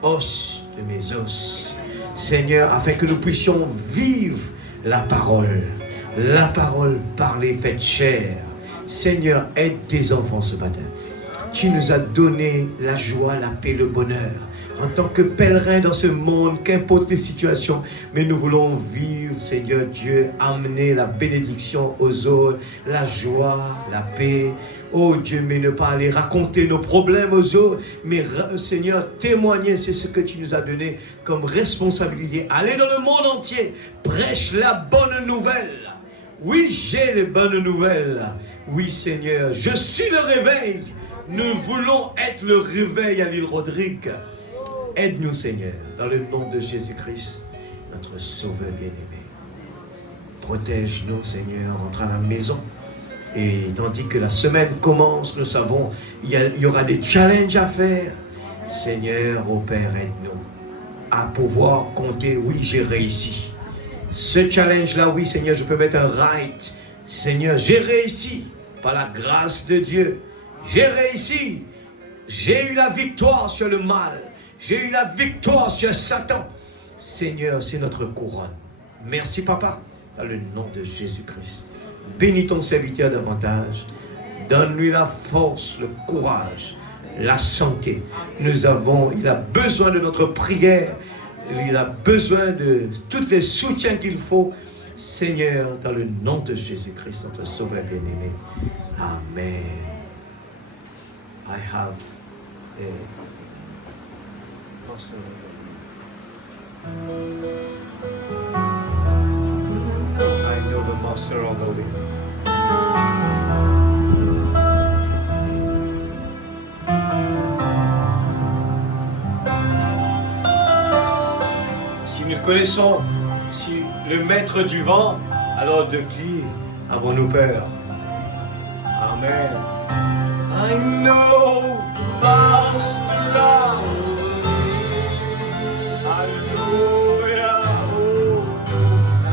os de mes os. Seigneur, afin que nous puissions vivre la parole parlée, faite chair. Seigneur, aide tes enfants ce matin. Tu nous as donné la joie, la paix, le bonheur. En tant que pèlerins dans ce monde, qu'importe les situations, mais nous voulons vivre, Seigneur Dieu, amener la bénédiction aux autres, la joie, la paix. Oh Dieu, mais ne pas aller raconter nos problèmes aux autres, mais Seigneur, témoigner, c'est ce que tu nous as donné comme responsabilité. Aller dans le monde entier, prêche la bonne nouvelle. Oui, j'ai les bonnes nouvelles. Oui, Seigneur, je suis le réveil. Nous voulons être le réveil à l'île Rodrigue. Aide-nous, Seigneur, dans le nom de Jésus-Christ, notre Sauveur bien-aimé. Protège-nous, Seigneur, rentre à la maison. Et tandis que la semaine commence, nous savons, il y aura des challenges à faire. Seigneur, ô Père, aide-nous à pouvoir compter, oui, j'ai réussi. Ce challenge-là, oui, Seigneur, je peux mettre un right. Seigneur, j'ai réussi par la grâce de Dieu. J'ai réussi. J'ai eu la victoire sur le mal. J'ai eu la victoire sur Satan. Seigneur, c'est notre couronne. Merci, Papa, dans le nom de Jésus-Christ. Bénis ton serviteur davantage. Donne-lui la force, le courage, la santé. Il a besoin de notre prière. Il a besoin de tous les soutiens qu'il faut. Seigneur, dans le nom de Jésus-Christ, notre Sauveur bien-aimé. Amen. I have a master. I know the master of the way. Si nous connaissons le maître du vent, alors de qui avons-nous peur? Amen. I know master of the way. Hallelujah. Oh,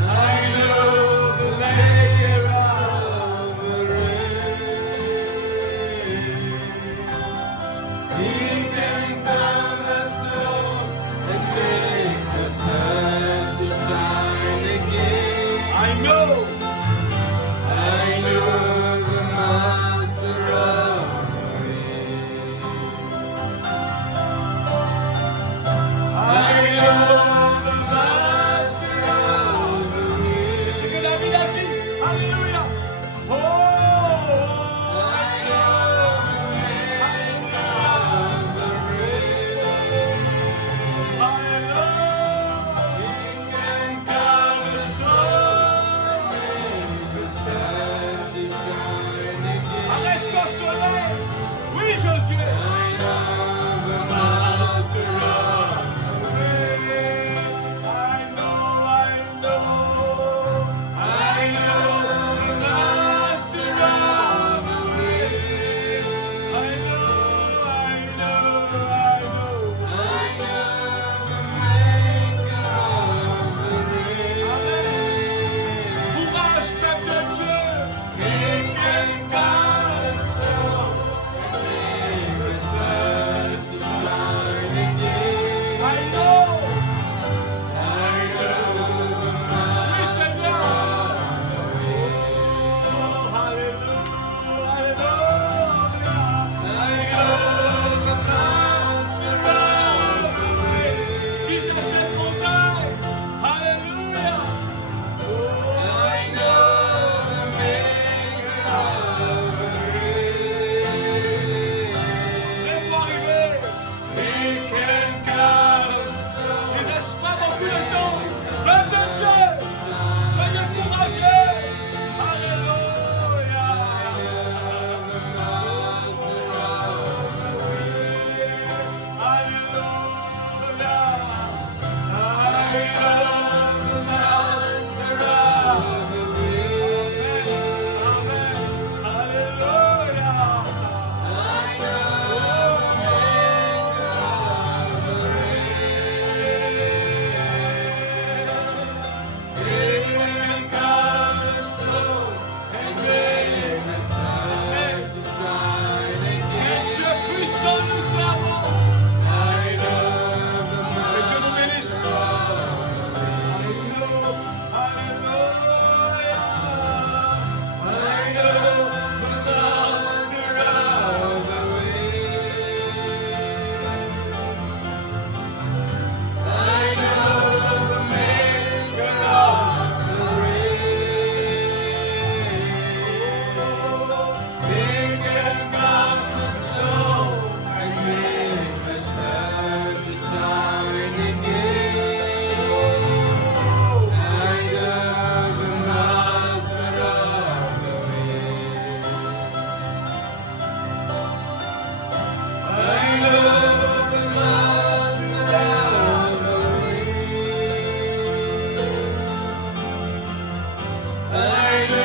I know the maker of the rain. He can calm the storm and make the sun to shine again. I know the master Règne